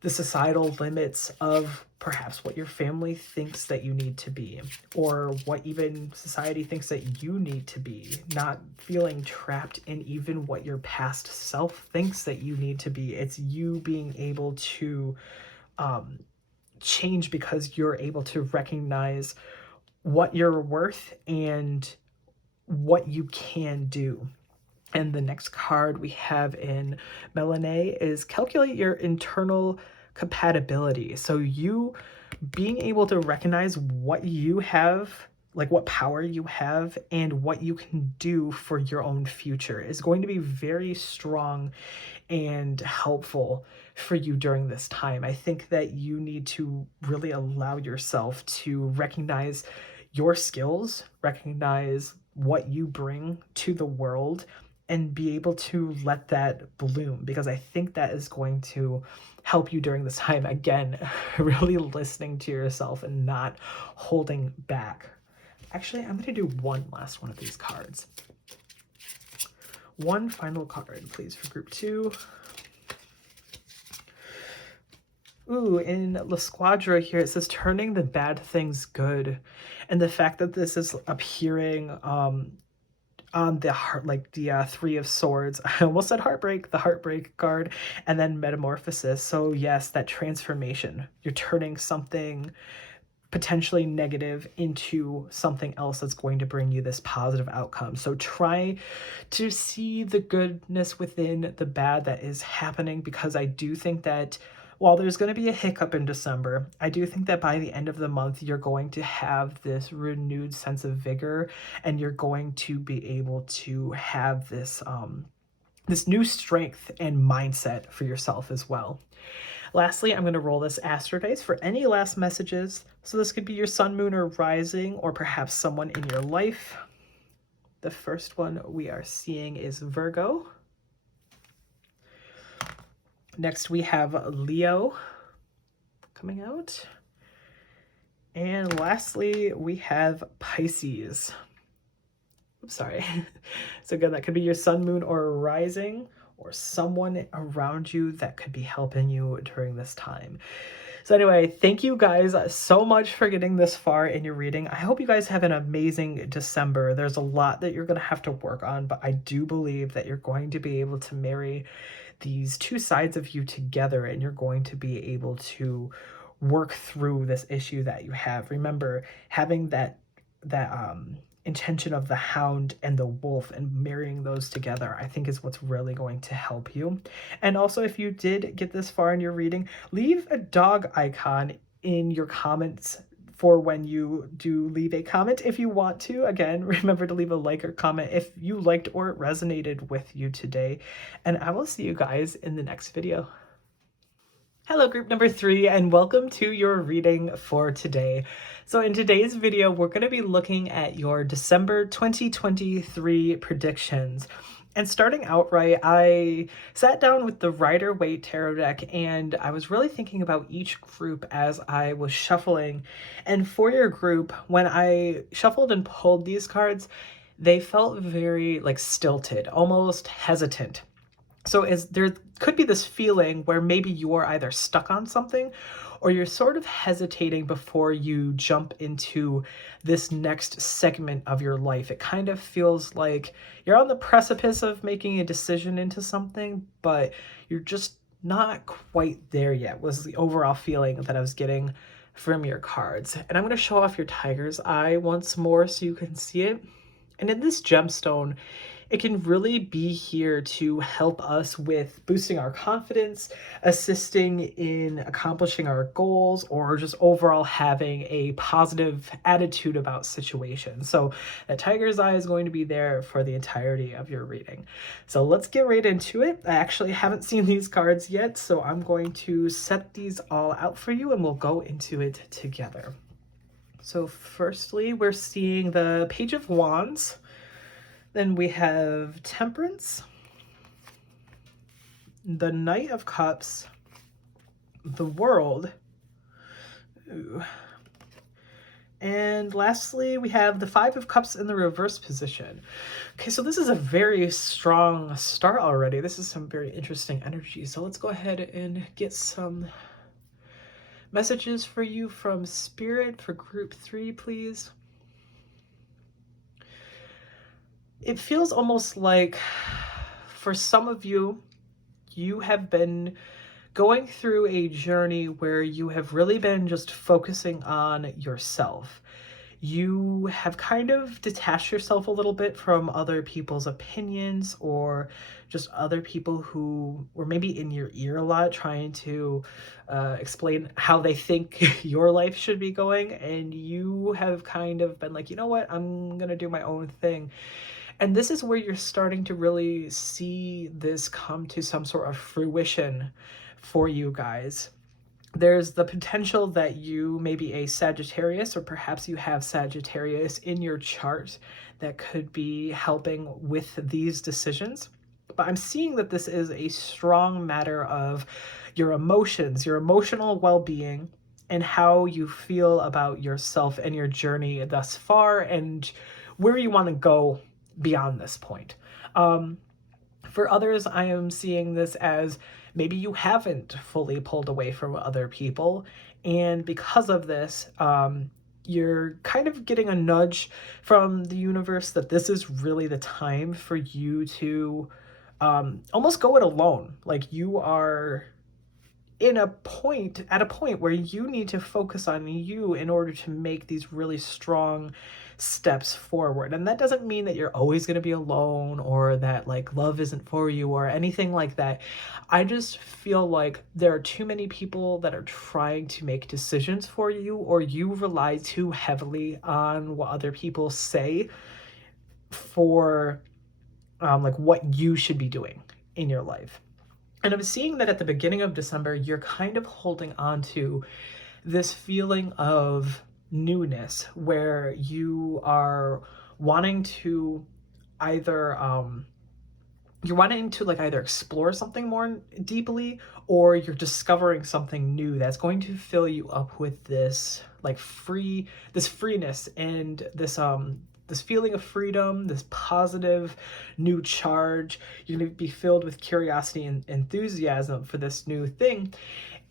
the societal limits of perhaps what your family thinks that you need to be, or what even society thinks that you need to be, not feeling trapped in even what your past self thinks that you need to be. It's you being able to change because you're able to recognize what you're worth and what you can do. And the next card we have in Melanie is calculate your internal compatibility. So you being able to recognize what you have, like what power you have and what you can do for your own future is going to be very strong and helpful for you during this time. I think that you need to really allow yourself to recognize your skills, recognize what you bring to the world, and be able to let that bloom, because I think that is going to help you during this time. Again, really listening to yourself and not holding back. Actually, I'm going to do one last one of these cards. One final card, please, for group 2. Ooh, in La Squadra here, it says turning the bad things good. And the fact that this is appearing on the heart, like the 3 of Swords. I almost said heartbreak, the heartbreak card, and then metamorphosis. So yes, that transformation. You're turning something potentially negative into something else that's going to bring you this positive outcome. So try to see the goodness within the bad that is happening, because I do think that while there's going to be a hiccup in December, I do think that by the end of the month, you're going to have this renewed sense of vigor, and you're going to be able to have this, this new strength and mindset for yourself as well. Lastly, I'm going to roll this Astro Dice for any last messages. So this could be your sun, moon, or rising, or perhaps someone in your life. The first one we are seeing is Virgo. Next, we have Leo coming out. And lastly, we have Pisces. Oops, sorry. So again, that could be your sun, moon, or rising, or someone around you that could be helping you during this time. So anyway, thank you guys so much for getting this far in your reading. I hope you guys have an amazing December. There's a lot that you're going to have to work on, but I do believe that you're going to be able to marry these 2 sides of you together, and you're going to be able to work through this issue that you have. Remember, having that intention of the hound and the wolf and marrying those together, I think is what's really going to help you. And also, if you did get this far in your reading, leave a dog icon in your comments for when you do leave a comment. If you want to, again, remember to leave a like or comment if you liked or it resonated with you today. And I will see you guys in the next video. Hello, group number 3, and welcome to your reading for today. So in today's video, we're going to be looking at your December 2023 predictions. And starting out right, I sat down with the Rider-Waite Tarot deck, and I was really thinking about each group as I was shuffling. And for your group, when I shuffled and pulled these cards, they felt very like stilted, almost hesitant. So there could be this feeling where maybe you're either stuck on something or you're sort of hesitating before you jump into this next segment of your life. It kind of feels like you're on the precipice of making a decision into something, but you're just not quite there yet, was the overall feeling that I was getting from your cards. And I'm going to show off your tiger's eye once more so you can see it. And in this gemstone, it can really be here to help us with boosting our confidence, assisting in accomplishing our goals, or just overall having a positive attitude about situations. So that tiger's eye is going to be there for the entirety of your reading. So let's get right into it. I actually haven't seen these cards yet, so I'm going to set these all out for you and we'll go into it together. So firstly, we're seeing the Page of Wands. Then we have Temperance, the Knight of Cups, the World, ooh. And lastly, we have the Five of Cups in the reverse position. Okay, so this is a very strong start already. This is some very interesting energy. So let's go ahead and get some messages for you from Spirit for group 3, please. It feels almost like for some of you, you have been going through a journey where you have really been just focusing on yourself. You have kind of detached yourself a little bit from other people's opinions or just other people who were maybe in your ear a lot trying to explain how they think your life should be going. And you have kind of been like, you know what, I'm going to do my own thing. And this is where you're starting to really see this come to some sort of fruition for you guys. There's the potential that you may be a Sagittarius, or perhaps you have Sagittarius in your chart that could be helping with these decisions. But I'm seeing that this is a strong matter of your emotions, your emotional well-being, and how you feel about yourself and your journey thus far and where you want to go beyond this point. For others, I am seeing this as maybe you haven't fully pulled away from other people, and because of this, you're kind of getting a nudge from the universe that this is really the time for you to almost go it alone. Like you are at a point where you need to focus on you in order to make these really strong steps forward. And that doesn't mean that you're always going to be alone or that like love isn't for you or anything like that. I just feel like there are too many people that are trying to make decisions for you, or you rely too heavily on what other people say for like what you should be doing in your life. And I'm seeing that at the beginning of December, you're kind of holding on to this feeling of newness where you are wanting to either you're wanting to like either explore something more deeply, or you're discovering something new that's going to fill you up with this like freeness and this feeling of freedom, this positive new charge. You're going to be filled with curiosity and enthusiasm for this new thing.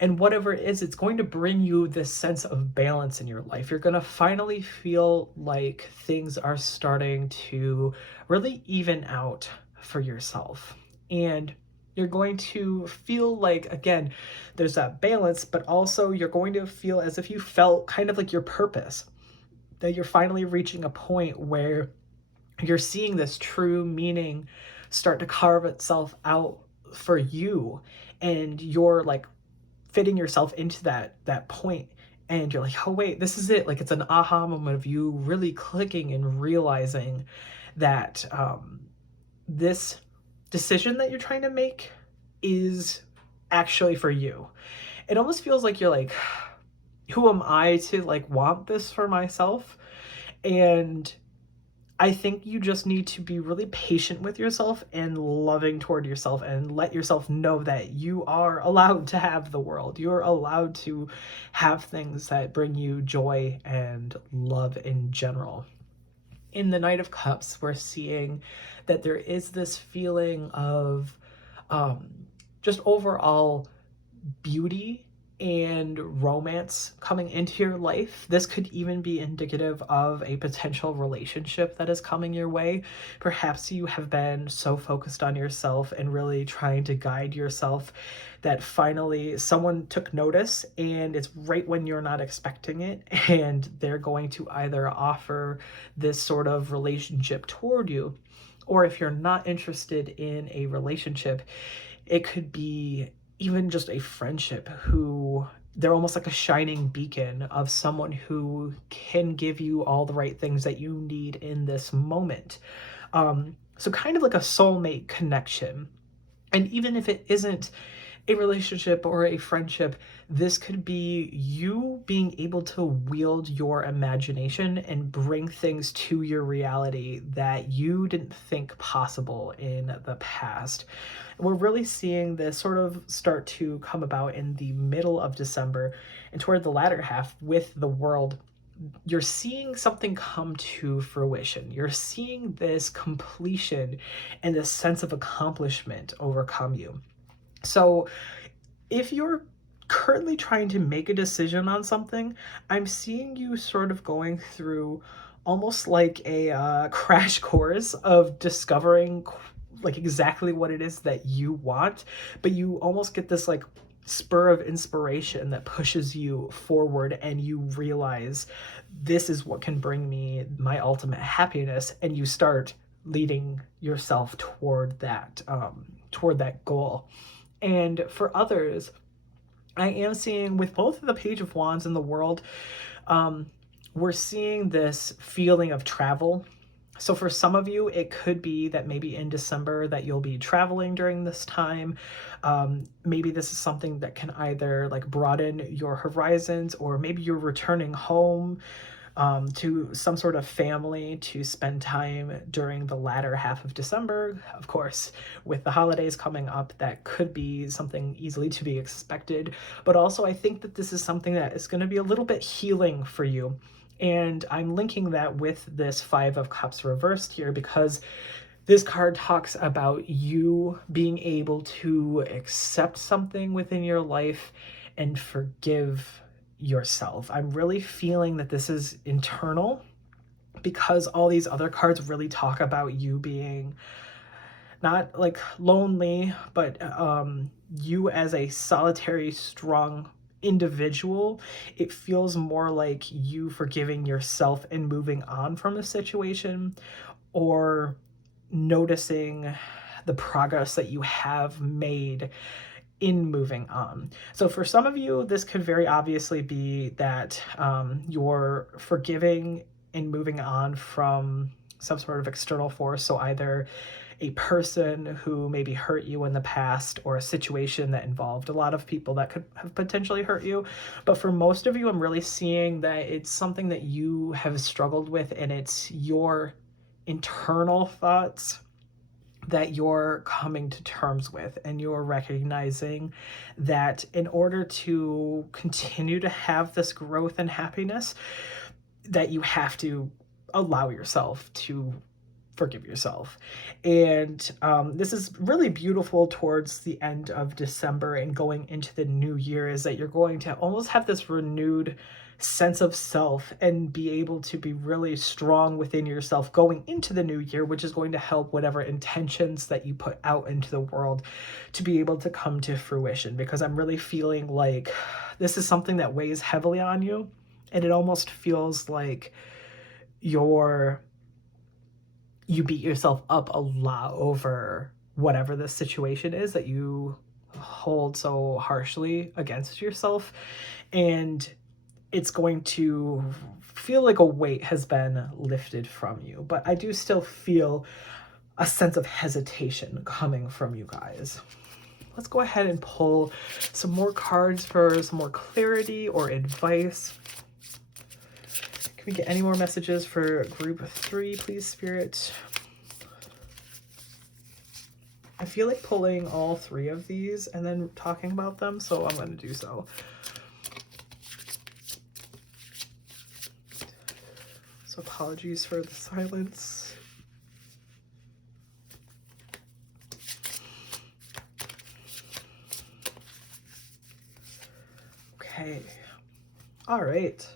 And whatever it is, it's going to bring you this sense of balance in your life. You're going to finally feel like things are starting to really even out for yourself. And you're going to feel like, again, there's that balance, but also you're going to feel as if you felt kind of like your purpose, that you're finally reaching a point where you're seeing this true meaning start to carve itself out for you, and you're like fitting yourself into that point, and you're like, oh wait, this is it. Like, it's an aha moment of you really clicking and realizing that this decision that you're trying to make is actually for you. It almost feels like you're like, who am I to like want this for myself? And I think you just need to be really patient with yourself and loving toward yourself, and let yourself know that you are allowed to have the world. You're allowed to have things that bring you joy and love in general. In the Knight of Cups, we're seeing that there is this feeling of um, just overall beauty and romance coming into your life. This could even be indicative of a potential relationship that is coming your way. Perhaps you have been so focused on yourself and really trying to guide yourself that finally someone took notice, and it's right when you're not expecting it, and they're going to either offer this sort of relationship toward you, or if you're not interested in a relationship, it could be even just a friendship who they're almost like a shining beacon of someone who can give you all the right things that you need in this moment. So kind of like a soulmate connection. And even if it isn't a relationship or a friendship, this could be you being able to wield your imagination and bring things to your reality that you didn't think possible in the past. We're really seeing this sort of start to come about in the middle of December and toward the latter half with the world. You're seeing something come to fruition. You're seeing this completion and this sense of accomplishment overcome you. So if you're currently trying to make a decision on something, I'm seeing you sort of going through almost like a crash course of discovering like exactly what it is that you want, but you almost get this like spur of inspiration that pushes you forward, and you realize this is what can bring me my ultimate happiness, and you start leading yourself toward that goal. And for others, I am seeing with both the Page of Wands and the World, we're seeing this feeling of travel. So for some of you, it could be that maybe in December that you'll be traveling during this time. Maybe this is something that can either like broaden your horizons, or maybe you're returning home to some sort of family to spend time during the latter half of December. Of course, with the holidays coming up, that could be something easily to be expected. But also, I think that this is something that is going to be a little bit healing for you. And I'm linking that with this Five of Cups reversed here, because this card talks about you being able to accept something within your life and forgive yourself. I'm really feeling that this is internal, because all these other cards really talk about you being not like lonely, but you as a solitary, strong individual. It feels more like you forgiving yourself and moving on from a situation, or noticing the progress that you have made in moving on. So for some of you, this could very obviously be that you're forgiving and moving on from some sort of external force. So either a person who maybe hurt you in the past, or a situation that involved a lot of people that could have potentially hurt you. But for most of you, I'm really seeing that it's something that you have struggled with, and it's your internal thoughts that you're coming to terms with, and you're recognizing that in order to continue to have this growth and happiness, that you have to allow yourself to forgive yourself. And this is really beautiful towards the end of December and going into the new year, is that you're going to almost have this renewed sense of self and be able to be really strong within yourself going into the new year, which is going to help whatever intentions that you put out into the world to be able to come to fruition. Because I'm really feeling like this is something that weighs heavily on you, and it almost feels like you beat yourself up a lot over whatever the situation is that you hold so harshly against yourself. And it's going to feel like a weight has been lifted from you. But I do still feel a sense of hesitation coming from you guys. Let's go ahead and pull some more cards for some more clarity or advice. Can we get any more messages for group 3, please, Spirit? I feel like pulling all 3 of these and then talking about them, so I'm going to do so. So apologies for the silence. Okay. All right.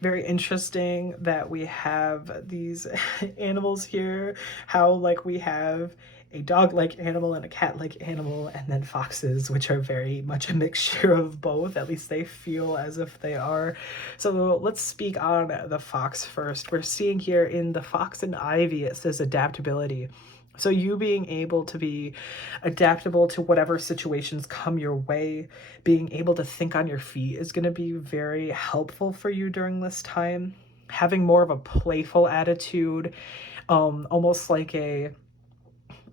Very interesting that we have these animals here. How like we have a dog-like animal and a cat-like animal, and then foxes, which are very much a mixture of both. At least they feel as if they are. So let's speak on the fox first. We're seeing here in the fox and ivy, it says adaptability. So you being able to be adaptable to whatever situations come your way, being able to think on your feet is going to be very helpful for you during this time. Having more of a playful attitude, almost like a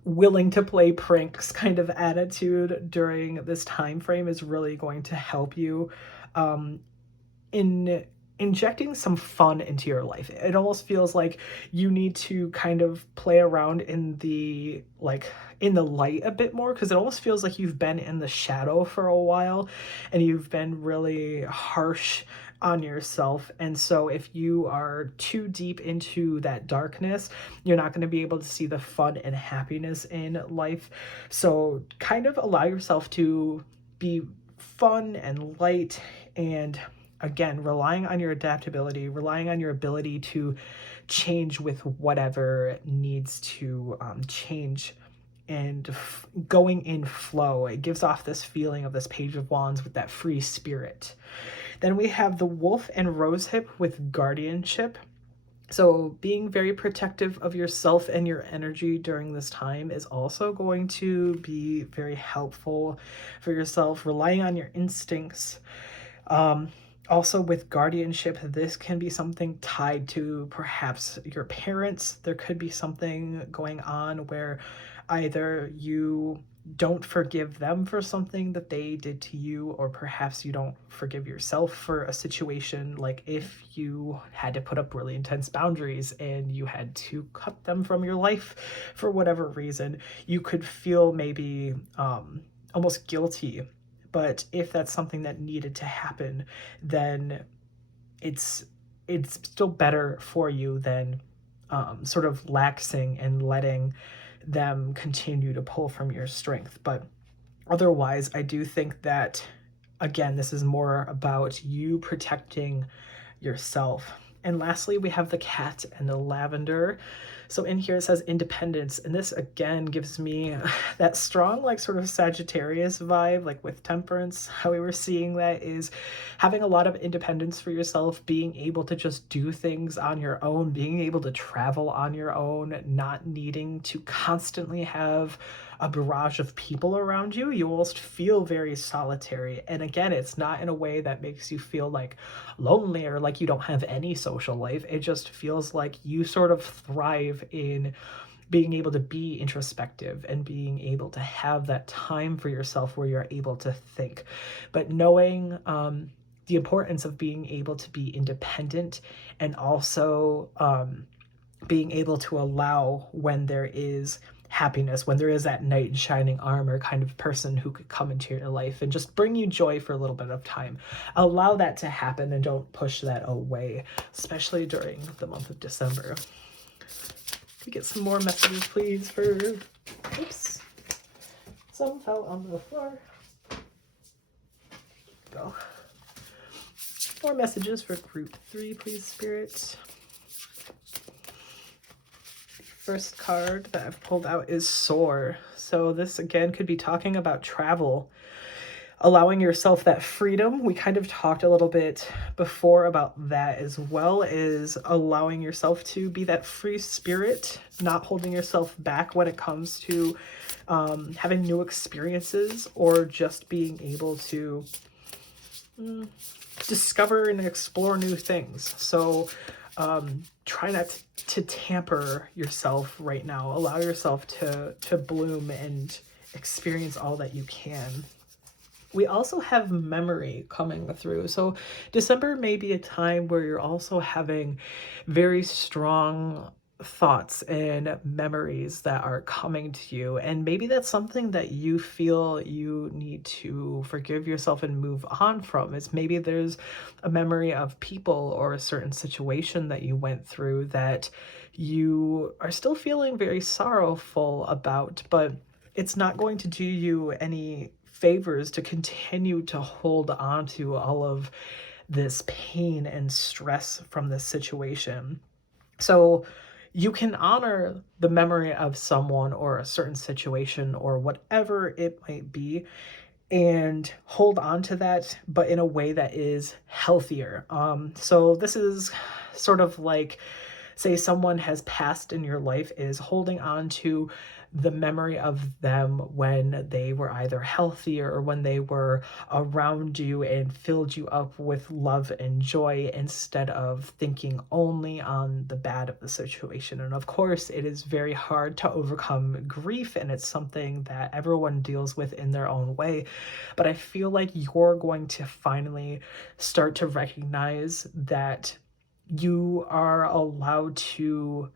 willing to play pranks kind of attitude during this time frame is really going to help you in injecting some fun into your life. It almost feels like you need to kind of play around in the light a bit more, because it almost feels like you've been in the shadow for a while and you've been really harsh on yourself. And so if you are too deep into that darkness, you're not going to be able to see the fun and happiness in life. So kind of allow yourself to be fun and light, and again, relying on your adaptability, relying on your ability to change with whatever needs to change, and going in flow. It gives off this feeling of this Page of Wands with that free spirit. Then we have the wolf and rosehip with guardianship. So being very protective of yourself and your energy during this time is also going to be very helpful for yourself, relying on your instincts. Also with guardianship, this can be something tied to perhaps your parents. There could be something going on where either you don't forgive them for something that they did to you, or perhaps you don't forgive yourself for a situation, like if you had to put up really intense boundaries and you had to cut them from your life for whatever reason. You could feel maybe almost guilty. But if that's something that needed to happen, then it's still better for you than sort of laxing and letting them continue to pull from your strength. But otherwise, I do think that, again, this is more about you protecting yourself. And lastly, we have the cat and the lavender. So in here it says independence, and this again gives me that strong like sort of Sagittarius vibe, like with temperance. How we were seeing that is having a lot of independence for yourself, being able to just do things on your own, being able to travel on your own, not needing to constantly have a barrage of people around you. You almost feel very solitary. And again, it's not in a way that makes you feel like lonely or like you don't have any social life. It just feels like you sort of thrive in being able to be introspective and being able to have that time for yourself where you're able to think. But knowing the importance of being able to be independent, and also being able to allow when there is happiness, when there is that knight in shining armor kind of person who could come into your life and just bring you joy for a little bit of time. Allow that to happen and don't push that away, especially during the month of December. Can we get some more messages, please, for... Oops. Some fell on the floor. Go. More messages for group 3, please, Spirit. First card that I've pulled out is Soar. So this again could be talking about travel, allowing yourself that freedom. We kind of talked a little bit before about that, as well as allowing yourself to be that free spirit, not holding yourself back when it comes to having new experiences, or just being able to discover and explore new things. So try not to tamper yourself right now. Allow yourself to bloom and experience all that you can. We also have memory coming through. So December may be a time where you're also having very strong thoughts and memories that are coming to you. And maybe that's something that you feel you need to forgive yourself and move on from. It's maybe there's a memory of people or a certain situation that you went through that you are still feeling very sorrowful about, but it's not going to do you any favors to continue to hold on to all of this pain and stress from this situation. So you can honor the memory of someone or a certain situation or whatever it might be and hold on to that, but in a way that is healthier. So this is sort of like, say someone has passed in your life, is holding on to the memory of them when they were either healthier or when they were around you and filled you up with love and joy, instead of thinking only on the bad of the situation. And of course, it is very hard to overcome grief, and it's something that everyone deals with in their own way. But I feel like you're going to finally start to recognize that you are allowed to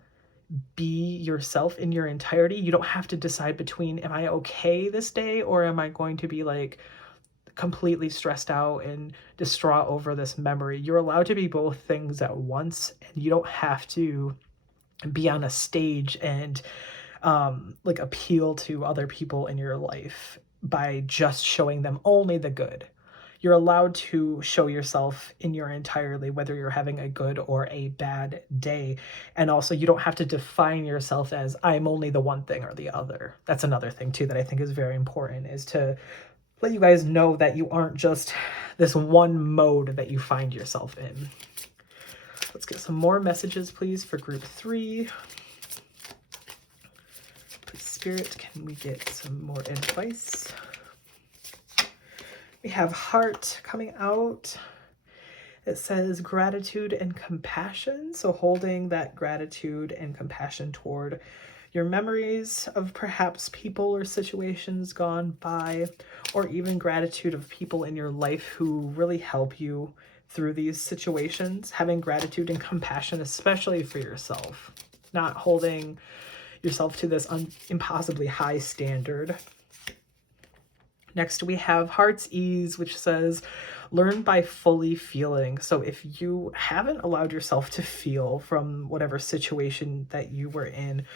be yourself in your entirety. You don't have to decide between, am I okay this day, or am I going to be like completely stressed out and distraught over this memory? You're allowed to be both things at once, and you don't have to be on a stage and like appeal to other people in your life by just showing them only the good. You're allowed to show yourself in your entirely, whether you're having a good or a bad day. And also, you don't have to define yourself as, I'm only the one thing or the other. That's another thing too that I think is very important, is to let you guys know that you aren't just this one mode that you find yourself in. Let's get some more messages, please, for group 3. Please, Spirit, can we get some more advice? We have heart coming out. It says gratitude and compassion. So holding that gratitude and compassion toward your memories of perhaps people or situations gone by, or even gratitude of people in your life who really help you through these situations. Having gratitude and compassion, especially for yourself. Not holding yourself to this impossibly high standard. Next, we have Heart's Ease, which says, learn by fully feeling. So if you haven't allowed yourself to feel from whatever situation that you were in,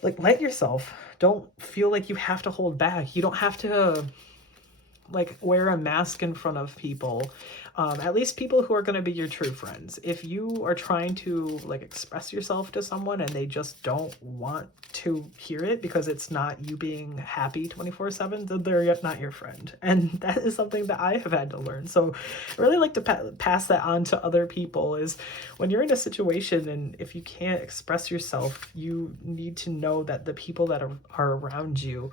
like, let yourself. Don't feel like you have to hold back. You don't have to like wear a mask in front of people, at least people who are going to be your true friends. If you are trying to like express yourself to someone and they just don't want to hear it because it's not you being happy 24/7, then they're not your friend. And that is something that I have had to learn. So I really like to pass that on to other people, is when you're in a situation and if you can't express yourself, you need to know that the people that are around you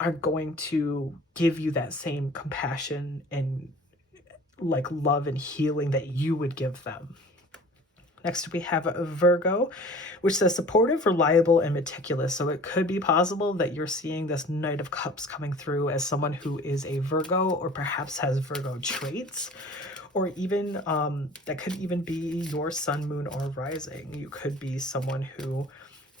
are going to give you that same compassion and like love and healing that you would give them. Next, we have a Virgo, which says supportive, reliable, and meticulous. So it could be possible that you're seeing this Knight of Cups coming through as someone who is a Virgo, or perhaps has Virgo traits, or even that could even be your sun, moon, or rising. You could be someone who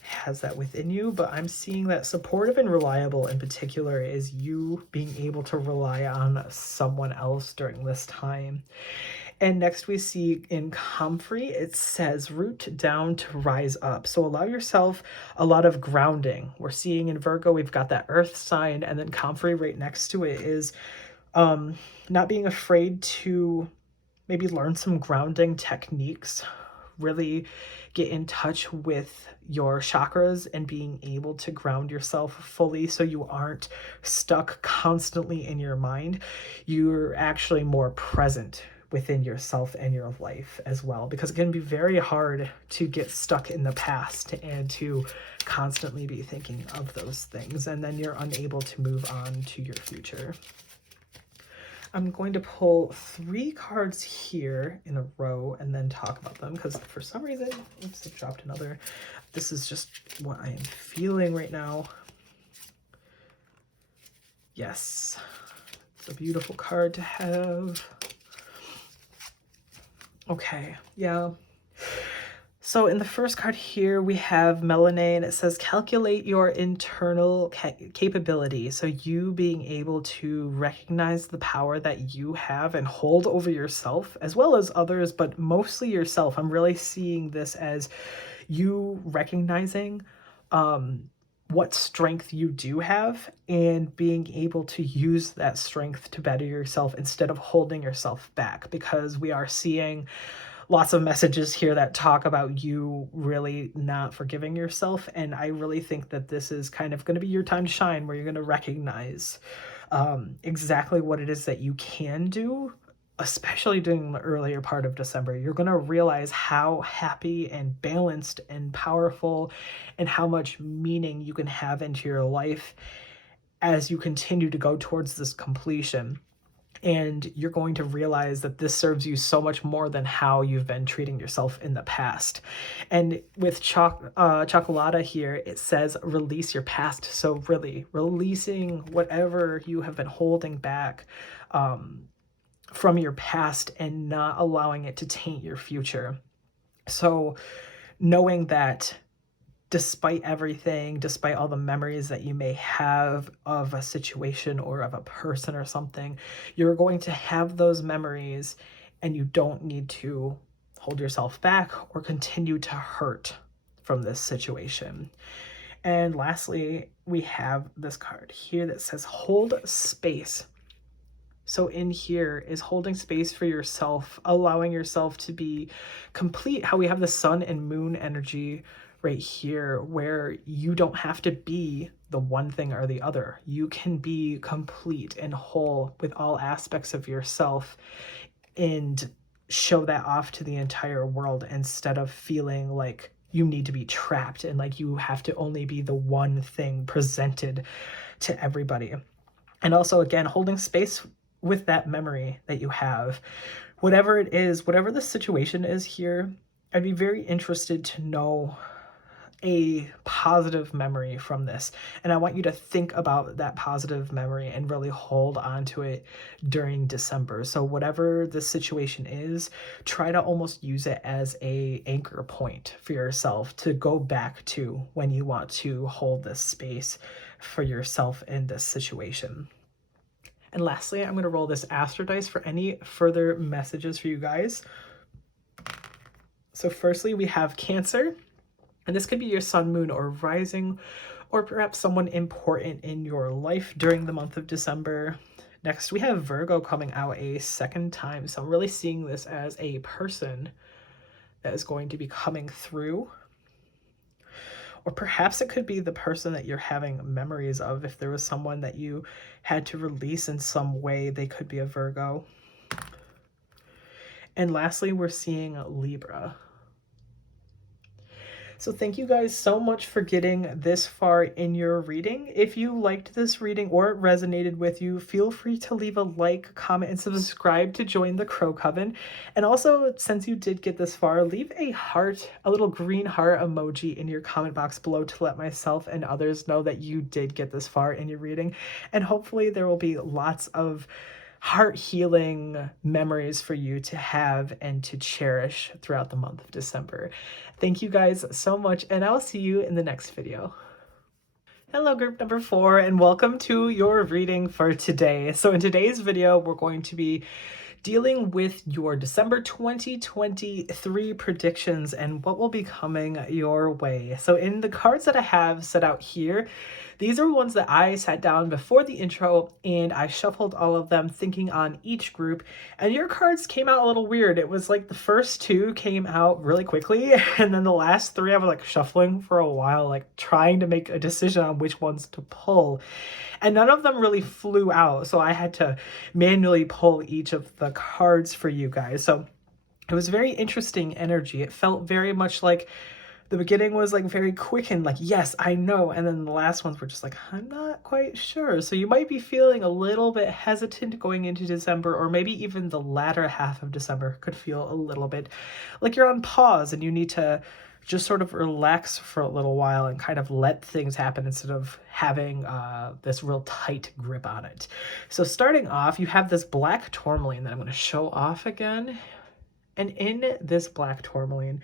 has that within you, but I'm seeing that supportive and reliable in particular is you being able to rely on someone else during this time. And next we see in Comfrey, it says root down to rise up. So allow yourself a lot of grounding. We're seeing in Virgo, we've got that earth sign, and then Comfrey right next to it is not being afraid to maybe learn some grounding techniques, really get in touch with your chakras and being able to ground yourself fully so you aren't stuck constantly in your mind. You're actually more present within yourself and your life as well, because it can be very hard to get stuck in the past and to constantly be thinking of those things, and then you're unable to move on to your future. I'm going to pull 3 cards here in a row and then talk about them because for some reason, oops, I dropped another. This is just what I am feeling right now. Yes, it's a beautiful card to have. Okay, yeah. So in the first card here, we have Melanae, it says calculate your internal capability. So you being able to recognize the power that you have and hold over yourself as well as others, but mostly yourself. I'm really seeing this as you recognizing what strength you do have and being able to use that strength to better yourself instead of holding yourself back, because we are seeing lots of messages here that talk about you really not forgiving yourself. And I really think that this is kind of going to be your time to shine, where you're going to recognize exactly what it is that you can do, especially during the earlier part of December. You're going to realize how happy and balanced and powerful and how much meaning you can have into your life as you continue to go towards this completion. And you're going to realize that this serves you so much more than how you've been treating yourself in the past. And with Chocolata here, it says release your past. So really releasing whatever you have been holding back from your past and not allowing it to taint your future. So knowing that despite everything, despite all the memories that you may have of a situation or of a person or something, you're going to have those memories and you don't need to hold yourself back or continue to hurt from this situation. And lastly, we have this card here that says hold space. So in here is holding space for yourself, allowing yourself to be complete. How we have the sun and moon energy right here, where you don't have to be the one thing or the other. You can be complete and whole with all aspects of yourself and show that off to the entire world instead of feeling like you need to be trapped and like you have to only be the one thing presented to everybody. And also, again, holding space with that memory that you have, whatever it is, whatever the situation is here, I'd be very interested to know a positive memory from this. And I want you to think about that positive memory and really hold on to it during December. So whatever the situation is, try to almost use it as a anchor point for yourself to go back to when you want to hold this space for yourself in this situation. And lastly, I'm going to roll this Astro Dice for any further messages for you guys. So firstly, we have Cancer. And this could be your sun, moon, or rising, or perhaps someone important in your life during the month of December. Next, we have Virgo coming out a second time. So I'm really seeing this as a person that is going to be coming through. Or perhaps it could be the person that you're having memories of. If there was someone that you had to release in some way, they could be a Virgo. And lastly, we're seeing Libra. So thank you guys so much for getting this far in your reading. If you liked this reading or it resonated with you, feel free to leave a like, comment, and subscribe to join the Crow Coven. And also, since you did get this far, leave a heart, a little green heart emoji in your comment box below to let myself and others know that you did get this far in your reading. And hopefully there will be lots of heart healing memories for you to have and to cherish throughout the month of December. Thank you guys so much, and I'll see you in the next video. Hello, group number 4, and welcome to your reading for today. So in today's video, we're going to be dealing with your December 2023 predictions and what will be coming your way. So in the cards that I have set out here, these are ones that I sat down before the intro and I shuffled all of them thinking on each group, and your cards came out a little weird. It was like the first 2 came out really quickly and then the last 3 I was like shuffling for a while, like trying to make a decision on which ones to pull. And none of them really flew out, so I had to manually pull each of the cards for you guys. So it was very interesting energy. It felt very much like The beginning was like very quick and like, yes, I know. And then the last ones were just like, I'm not quite sure. So you might be feeling a little bit hesitant going into December, or maybe even the latter half of December could feel a little bit like you're on pause and you need to just sort of relax for a little while and kind of let things happen instead of having this real tight grip on it. So starting off, you have this black tourmaline that I'm going to show off again. And in this black tourmaline,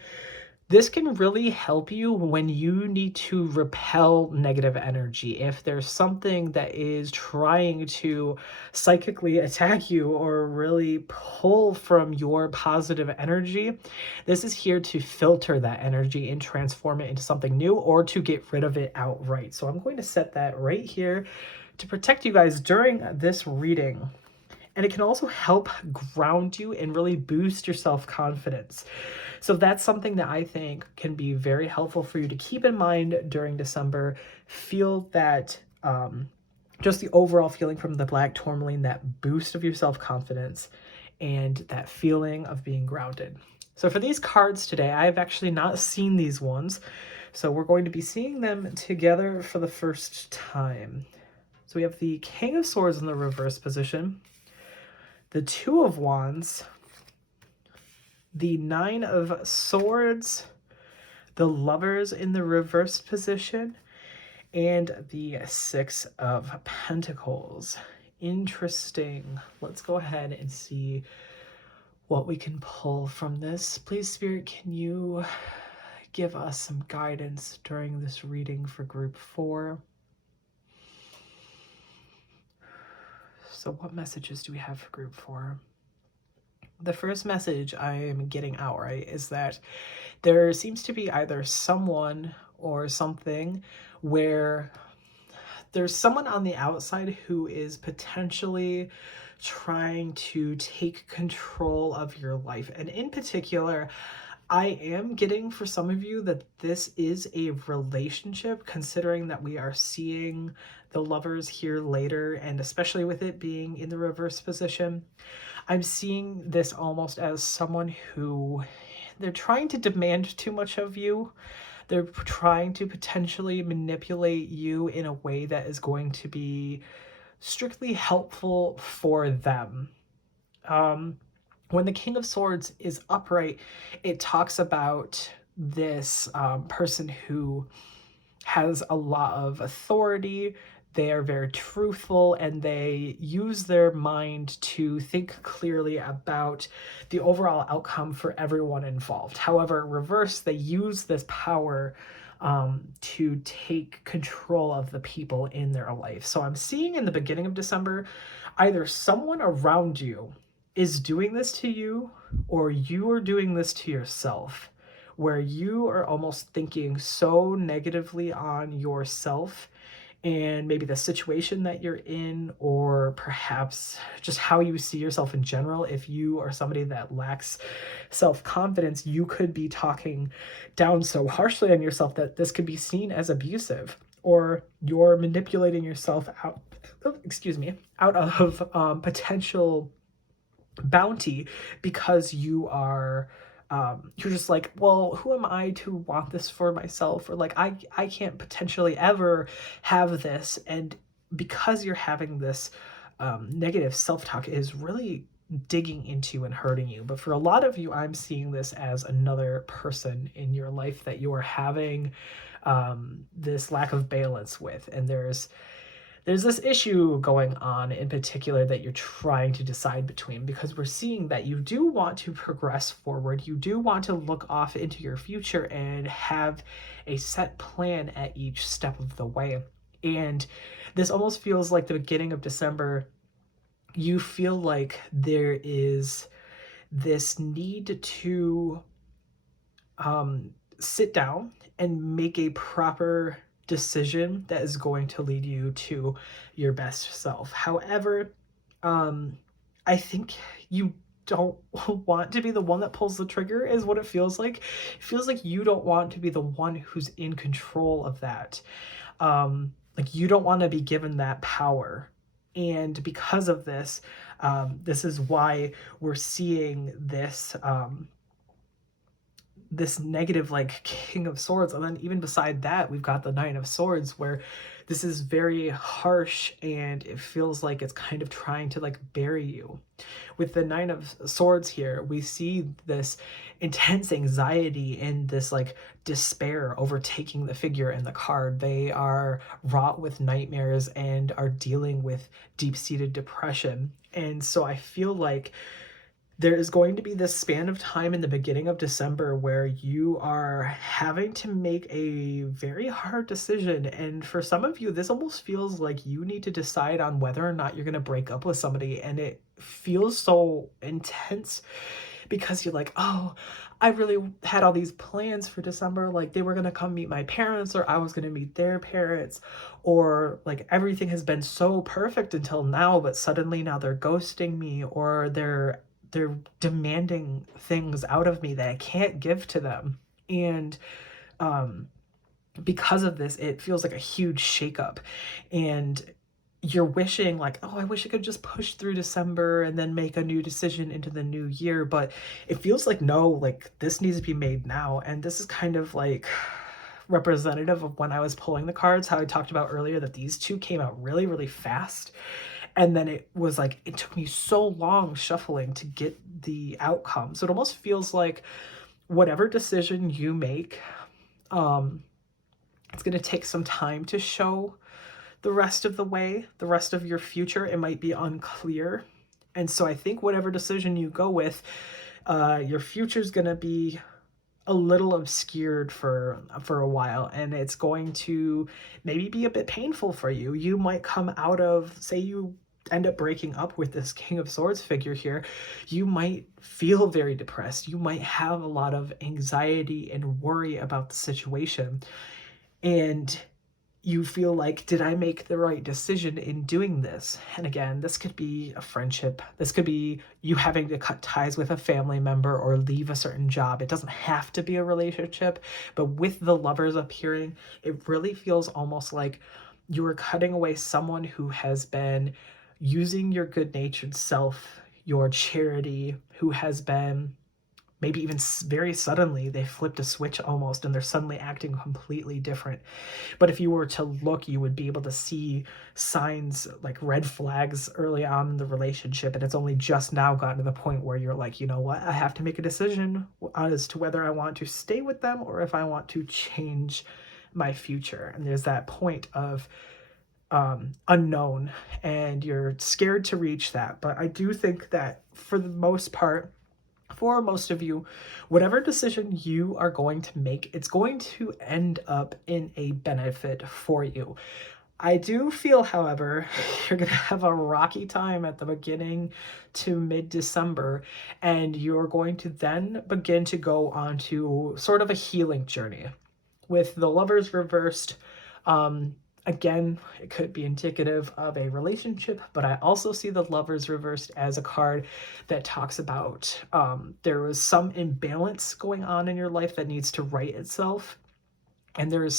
this can really help you when you need to repel negative energy. If there's something that is trying to psychically attack you or really pull from your positive energy, this is here to filter that energy and transform it into something new or to get rid of it outright. So I'm going to set that right here to protect you guys during this reading. And it can also help ground you and really boost your self-confidence. So that's something that I think can be very helpful for you to keep in mind during December. Feel that just the overall feeling from the black tourmaline, that boost of your self-confidence and that feeling of being grounded. So for these cards today, I've actually not seen these ones. So we're going to be seeing them together for the first time. So we have the King of Swords in the reverse position, the Two of Wands, the Nine of Swords, the Lovers in the reversed position, and the Six of Pentacles. Interesting. Let's go ahead and see what we can pull from this. Please, Spirit, can you give us some guidance during this reading for group 4? So what messages do we have for group 4? The first message I am getting outright is that there seems to be either someone or something where there's someone on the outside who is potentially trying to take control of your life. And in particular, I am getting for some of you that this is a relationship, considering that we are seeing the Lovers here later, and especially with it being in the reverse position. I'm seeing this almost as someone who they're trying to demand too much of you. They're trying to potentially manipulate you in a way that is going to be strictly helpful for them. When the King of Swords is upright, it talks about this person who has a lot of authority. They are very truthful and they use their mind to think clearly about the overall outcome for everyone involved. However, reverse, they use this power to take control of the people in their life. So I'm seeing in the beginning of December, either someone around you is doing this to you or you are doing this to yourself, where you are almost thinking so negatively on yourself and maybe the situation that you're in, or perhaps just how you see yourself in general. If you are somebody that lacks self-confidence, you could be talking down so harshly on yourself that this could be seen as abusive, or you're manipulating yourself out, out of potential bounty because you are you're just like, well, who am I to want this for myself? Or like, I can't potentially ever have this. And because you're having this negative self-talk, is really digging into and hurting you. But for a lot of you, I'm seeing this as another person in your life that you are having this lack of balance with. And there's this issue going on in particular that you're trying to decide between, because we're seeing that you do want to progress forward. You do want to look off into your future and have a set plan at each step of the way. And this almost feels like the beginning of December. You feel like there is this need to sit down and make a proper decision that is going to lead you to your best self. However, I think you don't want to be the one that pulls the trigger, is what it feels like. It feels like you don't want to be the one who's in control of that. Like you don't want to be given that power. And because of this, this is why we're seeing this this negative like King of Swords, and then even beside that we've got the Nine of Swords, where this is very harsh and it feels like it's kind of trying to like bury you. With the Nine of Swords here, we see this intense anxiety and this like despair overtaking the figure in the card. They are wrought with nightmares and are dealing with deep-seated depression. And so I feel like there is going to be this span of time in the beginning of December where you are having to make a very hard decision. And for some of you, this almost feels like you need to decide on whether or not you're going to break up with somebody. And it feels so intense because you're like, oh, I really had all these plans for December. Like they were going to come meet my parents, or I was going to meet their parents, or like everything has been so perfect until now, but suddenly now they're ghosting me, or they're demanding things out of me that I can't give to them. And um, because of this, it feels like a huge shakeup. And you're wishing like, oh, I wish I could just push through December and then make a new decision into the new year. But it feels like, no, like this needs to be made now. And this is kind of like representative of when I was pulling the cards, how I talked about earlier that these two came out really, really fast. And then it was like, it took me so long shuffling to get the outcome. So it almost feels like whatever decision you make, it's going to take some time to show the rest of the way, the rest of your future. It might be unclear. And so I think whatever decision you go with, your future is going to be a little obscured for a while, and it's going to maybe be a bit painful for you. You might come out of, say you end up breaking up with this King of Swords figure here, you might feel very depressed. You might have a lot of anxiety and worry about the situation. And you feel like, did I make the right decision in doing this? And again, this could be a friendship. This could be you having to cut ties with a family member or leave a certain job. It doesn't have to be a relationship, but with the Lovers appearing, it really feels almost like you are cutting away someone who has been using your good-natured self, your charity, who has been maybe even very suddenly they flipped a switch almost and they're suddenly acting completely different. But if you were to look, you would be able to see signs like red flags early on in the relationship, and it's only just now gotten to the point where you're like, you know what, I have to make a decision as to whether I want to stay with them or if I want to change my future. And there's that point of unknown, and you're scared to reach that. But I do think that for the most part, for most of you, whatever decision you are going to make, it's going to end up in a benefit for you. I do feel, however, you're going to have a rocky time at the beginning to mid-December, and you're going to then begin to go on to sort of a healing journey. With the Lovers reversed, again, it could be indicative of a relationship, but I also see the Lovers reversed as a card that talks about there was some imbalance going on in your life that needs to right itself, and there's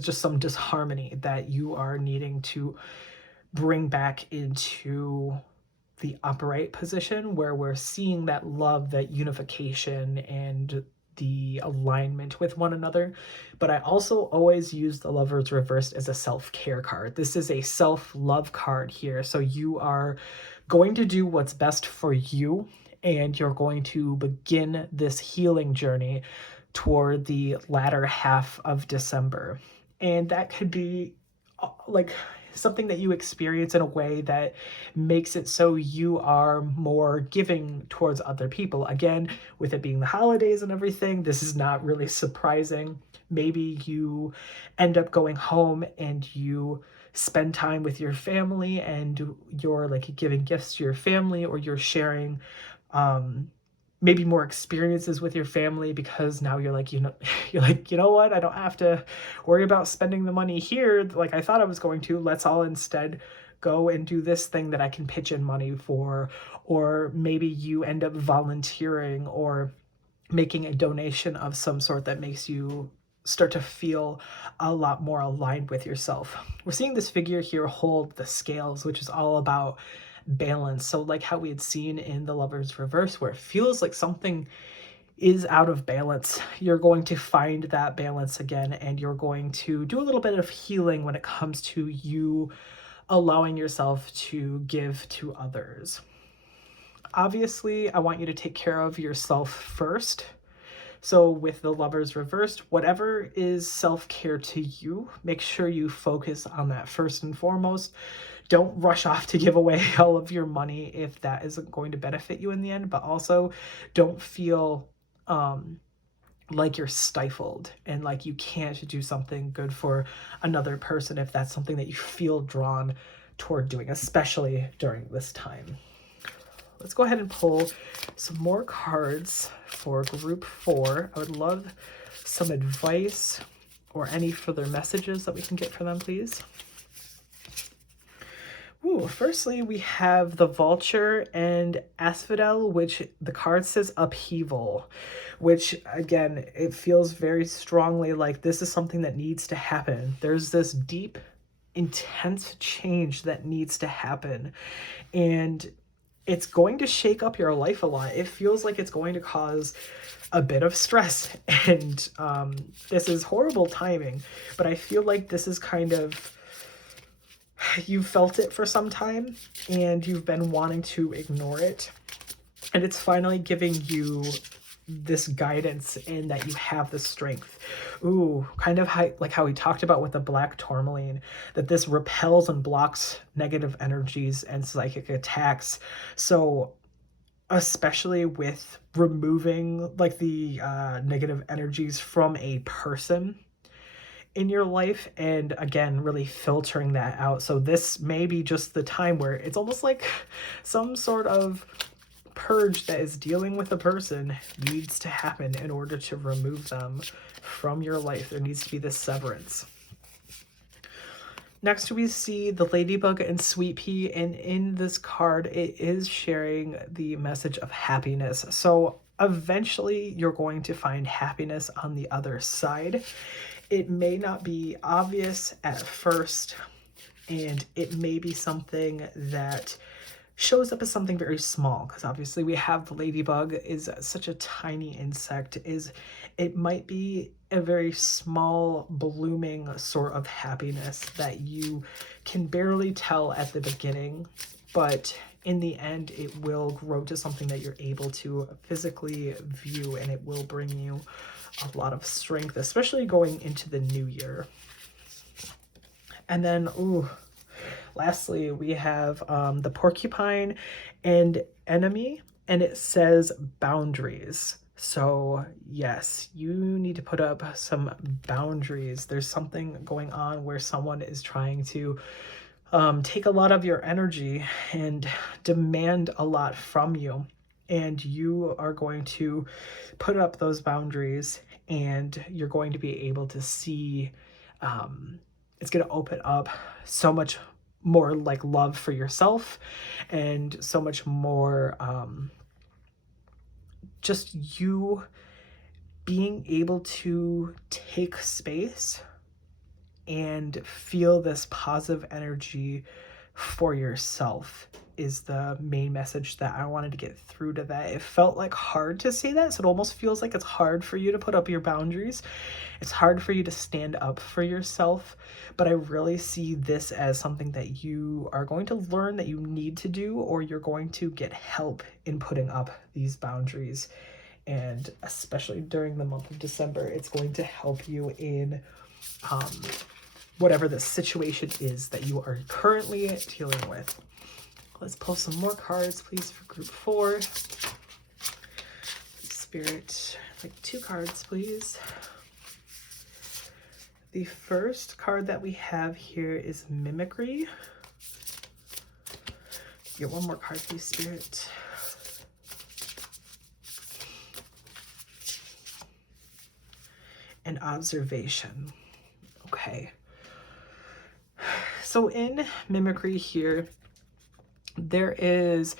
just some disharmony that you are needing to bring back into the upright position, where we're seeing that love, that unification, and the alignment with one another. But I also always use the Lovers reversed as a self-care card. This is a self-love card here. So you are going to do what's best for you, and you're going to begin this healing journey toward the latter half of December. And that could be like something that you experience in a way that makes it so you are more giving towards other people. Again, with it being the holidays and everything, this is not really surprising. Maybe you end up going home and you spend time with your family and you're like giving gifts to your family, or you're sharing maybe more experiences with your family, because now you're like, you're like, you know what, I don't have to worry about spending the money here like I thought I was going to. Let's all instead go and do this thing that I can pitch in money for. Or maybe you end up volunteering or making a donation of some sort that makes you start to feel a lot more aligned with yourself. We're seeing this figure here hold the scales, which is all about balance. So like how we had seen in the Lovers Reverse, where it feels like something is out of balance, you're going to find that balance again, and you're going to do a little bit of healing when it comes to you allowing yourself to give to others. Obviously, I want you to take care of yourself first. So with the Lovers Reversed, whatever is self-care to you, make sure you focus on that first and foremost. Don't rush off to give away all of your money if that isn't going to benefit you in the end, but also don't feel like you're stifled and like you can't do something good for another person if that's something that you feel drawn toward doing, especially during this time. Let's go ahead and pull some more cards for group 4. I would love some advice or any further messages that we can get for them, please. Ooh, firstly, we have the Vulture and Asphodel, which the card says upheaval, which again, it feels very strongly like this is something that needs to happen. There's this deep, intense change that needs to happen. And it's going to shake up your life a lot. It feels like it's going to cause a bit of stress. And this is horrible timing, but I feel like this is kind of, you've felt it for some time and you've been wanting to ignore it. And it's finally giving you this guidance in that you have the strength. Ooh, kind of like how we talked about with the black tourmaline, that this repels and blocks negative energies and psychic attacks. So especially with removing like the negative energies from a person in your life, and again really filtering that out. So this may be just the time where it's almost like some sort of purge that is dealing with a person needs to happen in order to remove them from your life. There needs to be this severance. Next, we see the Ladybug and Sweet Pea, and in this card, it is sharing the message of happiness. So eventually, you're going to find happiness on the other side. It may not be obvious at first, and it may be something that shows up as something very small, because obviously we have the ladybug is such a tiny insect. It might be a very small blooming sort of happiness that you can barely tell at the beginning, but in the end it will grow to something that you're able to physically view, and it will bring you a lot of strength, especially going into the new year. And then lastly, we have the Porcupine and Enemy, and it says boundaries. So yes, you need to put up some boundaries. There's something going on where someone is trying to take a lot of your energy and demand a lot from you. And you are going to put up those boundaries, and you're going to be able to see, it's going to open up so much more like love for yourself, and so much more just you being able to take space and feel this positive energy for yourself is the main message that I wanted to get through to that. It felt like hard to say that, so it almost feels like it's hard for you to put up your boundaries. It's hard for you to stand up for yourself, but I really see this as something that you are going to learn that you need to do, or you're going to get help in putting up these boundaries. And especially during the month of December, it's going to help you in whatever the situation is that you are currently dealing with. Let's pull some more cards, please, for group 4. Spirit, like 2 cards, please. The first card that we have here is Mimicry. Get one more card, please, Spirit. And Observation. Okay. So in Mimicry here, there is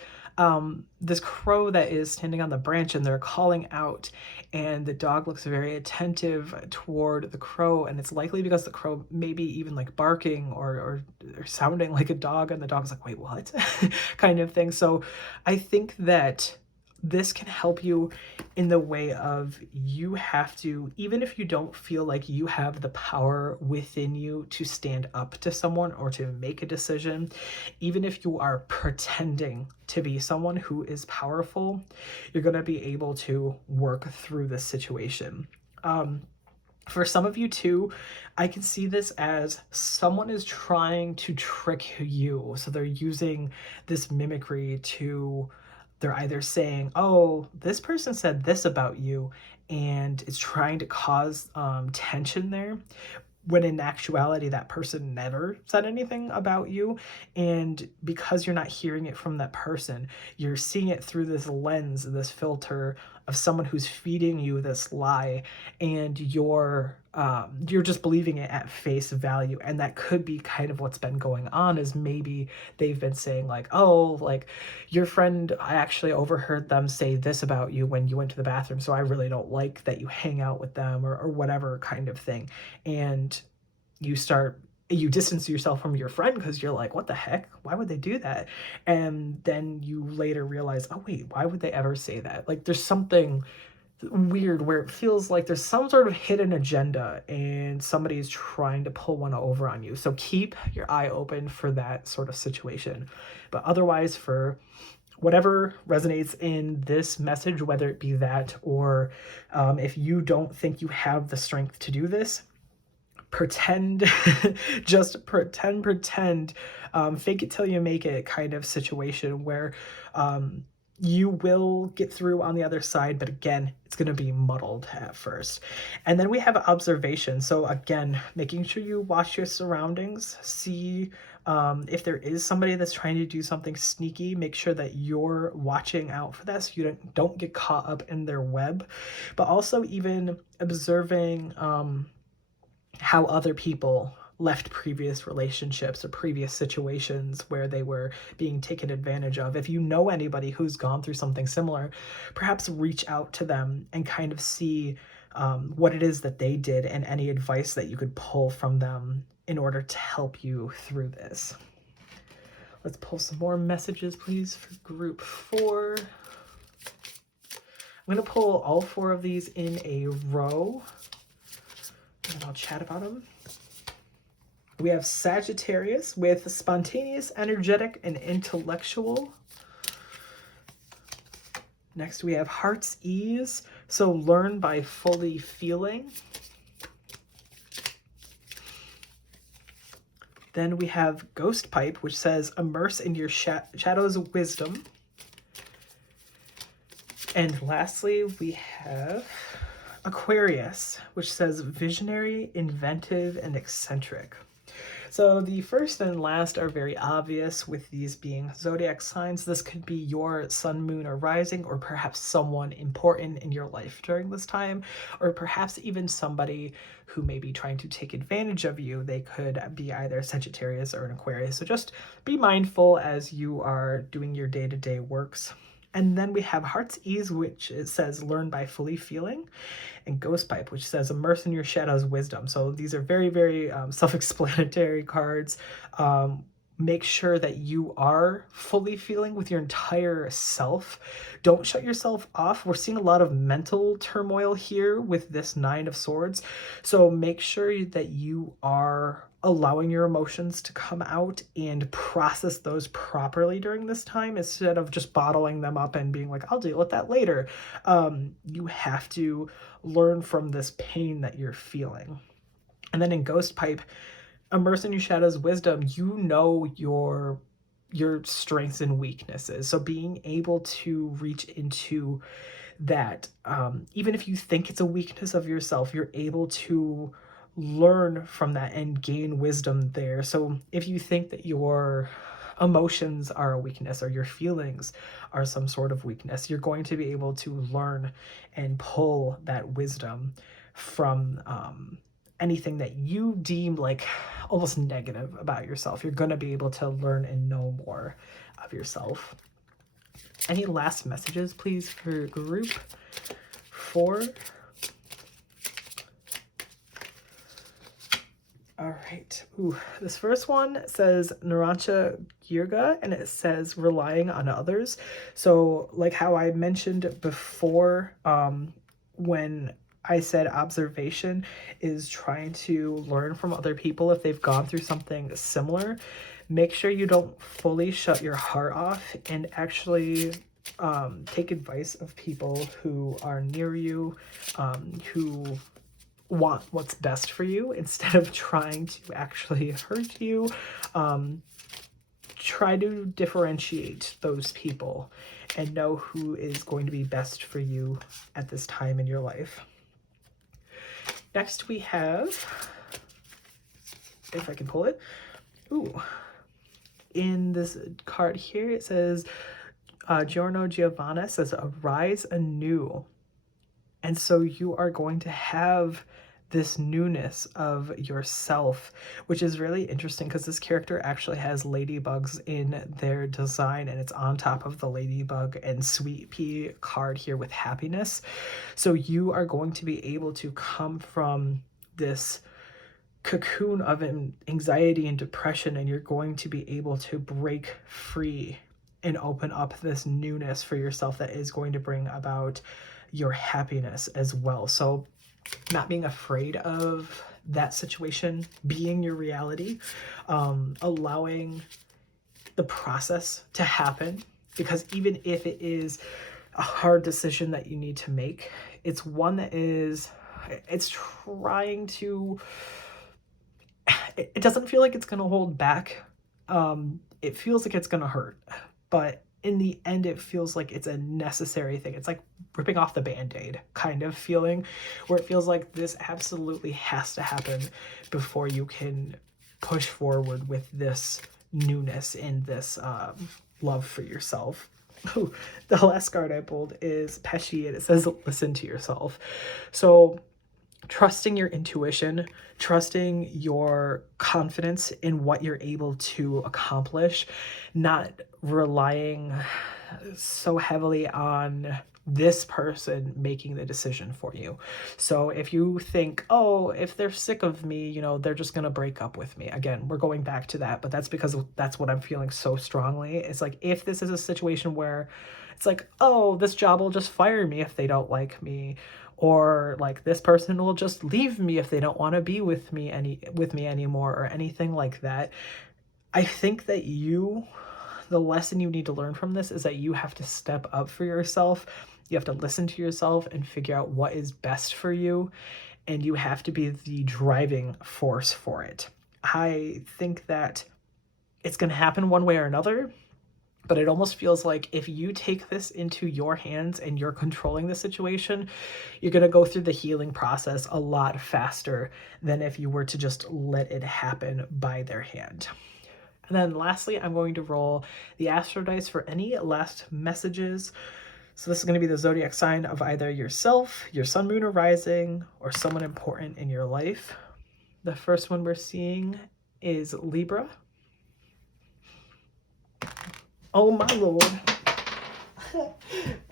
this crow that is standing on the branch and they're calling out, and the dog looks very attentive toward the crow, and it's likely because the crow maybe even like barking or sounding like a dog, and the dog's like, wait, what? kind of thing. So I think that this can help you in the way of, you have to, even if you don't feel like you have the power within you to stand up to someone or to make a decision, even if you are pretending to be someone who is powerful, you're going to be able to work through this situation. For some of you too, I can see this as someone is trying to trick you. So they're using this mimicry to, they're either saying, oh, this person said this about you, and it's trying to cause tension there, when in actuality that person never said anything about you. And because you're not hearing it from that person, you're seeing it through this lens, this filter of someone who's feeding you this lie, and you're just believing it at face value. And that could be kind of what's been going on, is maybe they've been saying like, oh, like your friend, I actually overheard them say this about you when you went to the bathroom, so I really don't like that you hang out with them, or whatever kind of thing. And you distance yourself from your friend because you're like, what the heck? Why would they do that? And then you later realize, oh wait, why would they ever say that? Like there's something weird where it feels like there's some sort of hidden agenda and somebody's trying to pull one over on you. So keep your eye open for that sort of situation. But otherwise, for whatever resonates in this message, whether it be that, or if you don't think you have the strength to do this, pretend, just pretend, fake it till you make it kind of situation where you will get through on the other side, but again, it's going to be muddled at first. And then we have observation. So again, making sure you watch your surroundings, see if there is somebody that's trying to do something sneaky, make sure that you're watching out for that so you don't get caught up in their web. But also even observing how other people left previous relationships or previous situations where they were being taken advantage of. If you know anybody who's gone through something similar, perhaps reach out to them and kind of see what it is that they did, and any advice that you could pull from them in order to help you through this. Let's pull some more messages, please, for group 4. I'm going to pull all 4 of these in a row, and I'll chat about them. We have Sagittarius with spontaneous, energetic, and intellectual. Next we have Heart's Ease, so learn by fully feeling. Then we have Ghost Pipe, which says immerse in your shadow's wisdom. And lastly, we have Aquarius, which says visionary, inventive, and eccentric. So the first and last are very obvious, with these being zodiac signs. This could be your sun, moon, or rising, or perhaps someone important in your life during this time, or perhaps even somebody who may be trying to take advantage of you. They could be either Sagittarius or an Aquarius. So just be mindful as you are doing your day-to-day works. And then we have Heart's Ease, which it says learn by fully feeling, and Ghost Pipe, which says immerse in your shadow's wisdom. So these are very, very self-explanatory cards. Make sure that you are fully feeling with your entire self. Don't shut yourself off. We're seeing a lot of mental turmoil here with this 9 of Swords. So make sure that you are allowing your emotions to come out and process those properly during this time, instead of just bottling them up and being like, I'll deal with that later. You have to learn from this pain that you're feeling. And then in Ghost Pipe, immerse in your shadow's wisdom, you know your strengths and weaknesses. So being able to reach into that, even if you think it's a weakness of yourself, you're able to learn from that and gain wisdom there. So if you think that your emotions are a weakness or your feelings are some sort of weakness, you're going to be able to learn and pull that wisdom from anything that you deem like almost negative about yourself. You're going to be able to learn and know more of yourself. Any last messages, please, for group 4? All right. Ooh, this first one says Narancha Girga, and it says relying on others. So like how I mentioned before, when I said observation is trying to learn from other people if they've gone through something similar, make sure you don't fully shut your heart off and actually take advice of people who are near you, who want what's best for you instead of trying to actually hurt you. Try to differentiate those people and know who is going to be best for you at this time in your life. Next we have, if I can pull it, ooh, in this card here it says Giorno Giovanna says arise anew. And so you are going to have this newness of yourself, which is really interesting because this character actually has ladybugs in their design, and it's on top of the ladybug and sweet pea card here with happiness. So you are going to be able to come from this cocoon of anxiety and depression, and you're going to be able to break free and open up this newness for yourself that is going to bring about your happiness as well. So not being afraid of that situation being your reality, allowing the process to happen, because even if it is a hard decision that you need to make, it's one that is, it's trying to, it doesn't feel like it's going to hold back. It feels like it's going to hurt, but in the end, it feels like it's a necessary thing. It's like ripping off the Band-Aid kind of feeling, where it feels like this absolutely has to happen before you can push forward with this newness and this love for yourself. Ooh, the last card I pulled is Pesci, and it says listen to yourself. So trusting your intuition, trusting your confidence in what you're able to accomplish, not relying so heavily on this person making the decision for you. So if you think, oh, if they're sick of me, you know, they're just going to break up with me. Again, we're going back to that, but that's because that's what I'm feeling so strongly. It's like, if this is a situation where it's like, oh, this job will just fire me if they don't like me, or like this person will just leave me if they don't want to be with me anymore, or anything like that. I think that the lesson you need to learn from this is that you have to step up for yourself. You have to listen to yourself and figure out what is best for you, and you have to be the driving force for it. I think that it's going to happen one way or another, but it almost feels like if you take this into your hands and you're controlling the situation, you're going to go through the healing process a lot faster than if you were to just let it happen by their hand. And then lastly, I'm going to roll the Astro Dice for any last messages. So this is going to be the zodiac sign of either yourself, your sun, moon, or rising, or someone important in your life. The first one we're seeing is Libra. Oh my lord.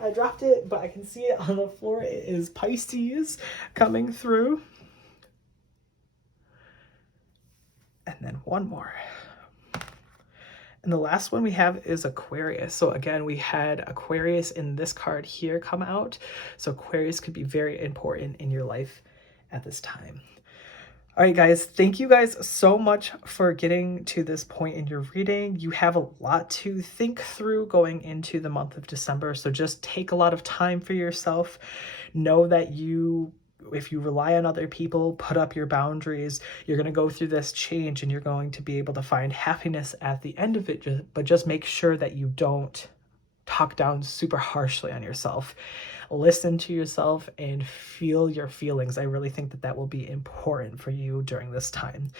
I dropped it, but I can see it on the floor. It is Pisces coming through. And then one more. And the last one we have is Aquarius. So again, we had Aquarius in this card here come out. So Aquarius could be very important in your life at this time. All right, guys, thank you guys so much for getting to this point in your reading. You have a lot to think through going into the month of December, so just take a lot of time for yourself. Know that if you rely on other people, put up your boundaries, you're going to go through this change and you're going to be able to find happiness at the end of it, but just make sure that you don't talk down super harshly on yourself. Listen to yourself and feel your feelings. I really think that will be important for you during this time.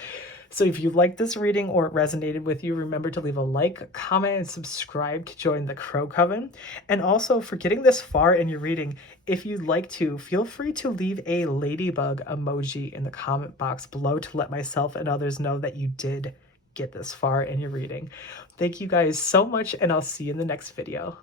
So if you liked this reading or it resonated with you, remember to leave a like, comment, and subscribe to join the Crow Coven. And also, for getting this far in your reading, if you'd like to, feel free to leave a ladybug emoji in the comment box below to let myself and others know that you did get this far in your reading. Thank you guys so much, and I'll see you in the next video.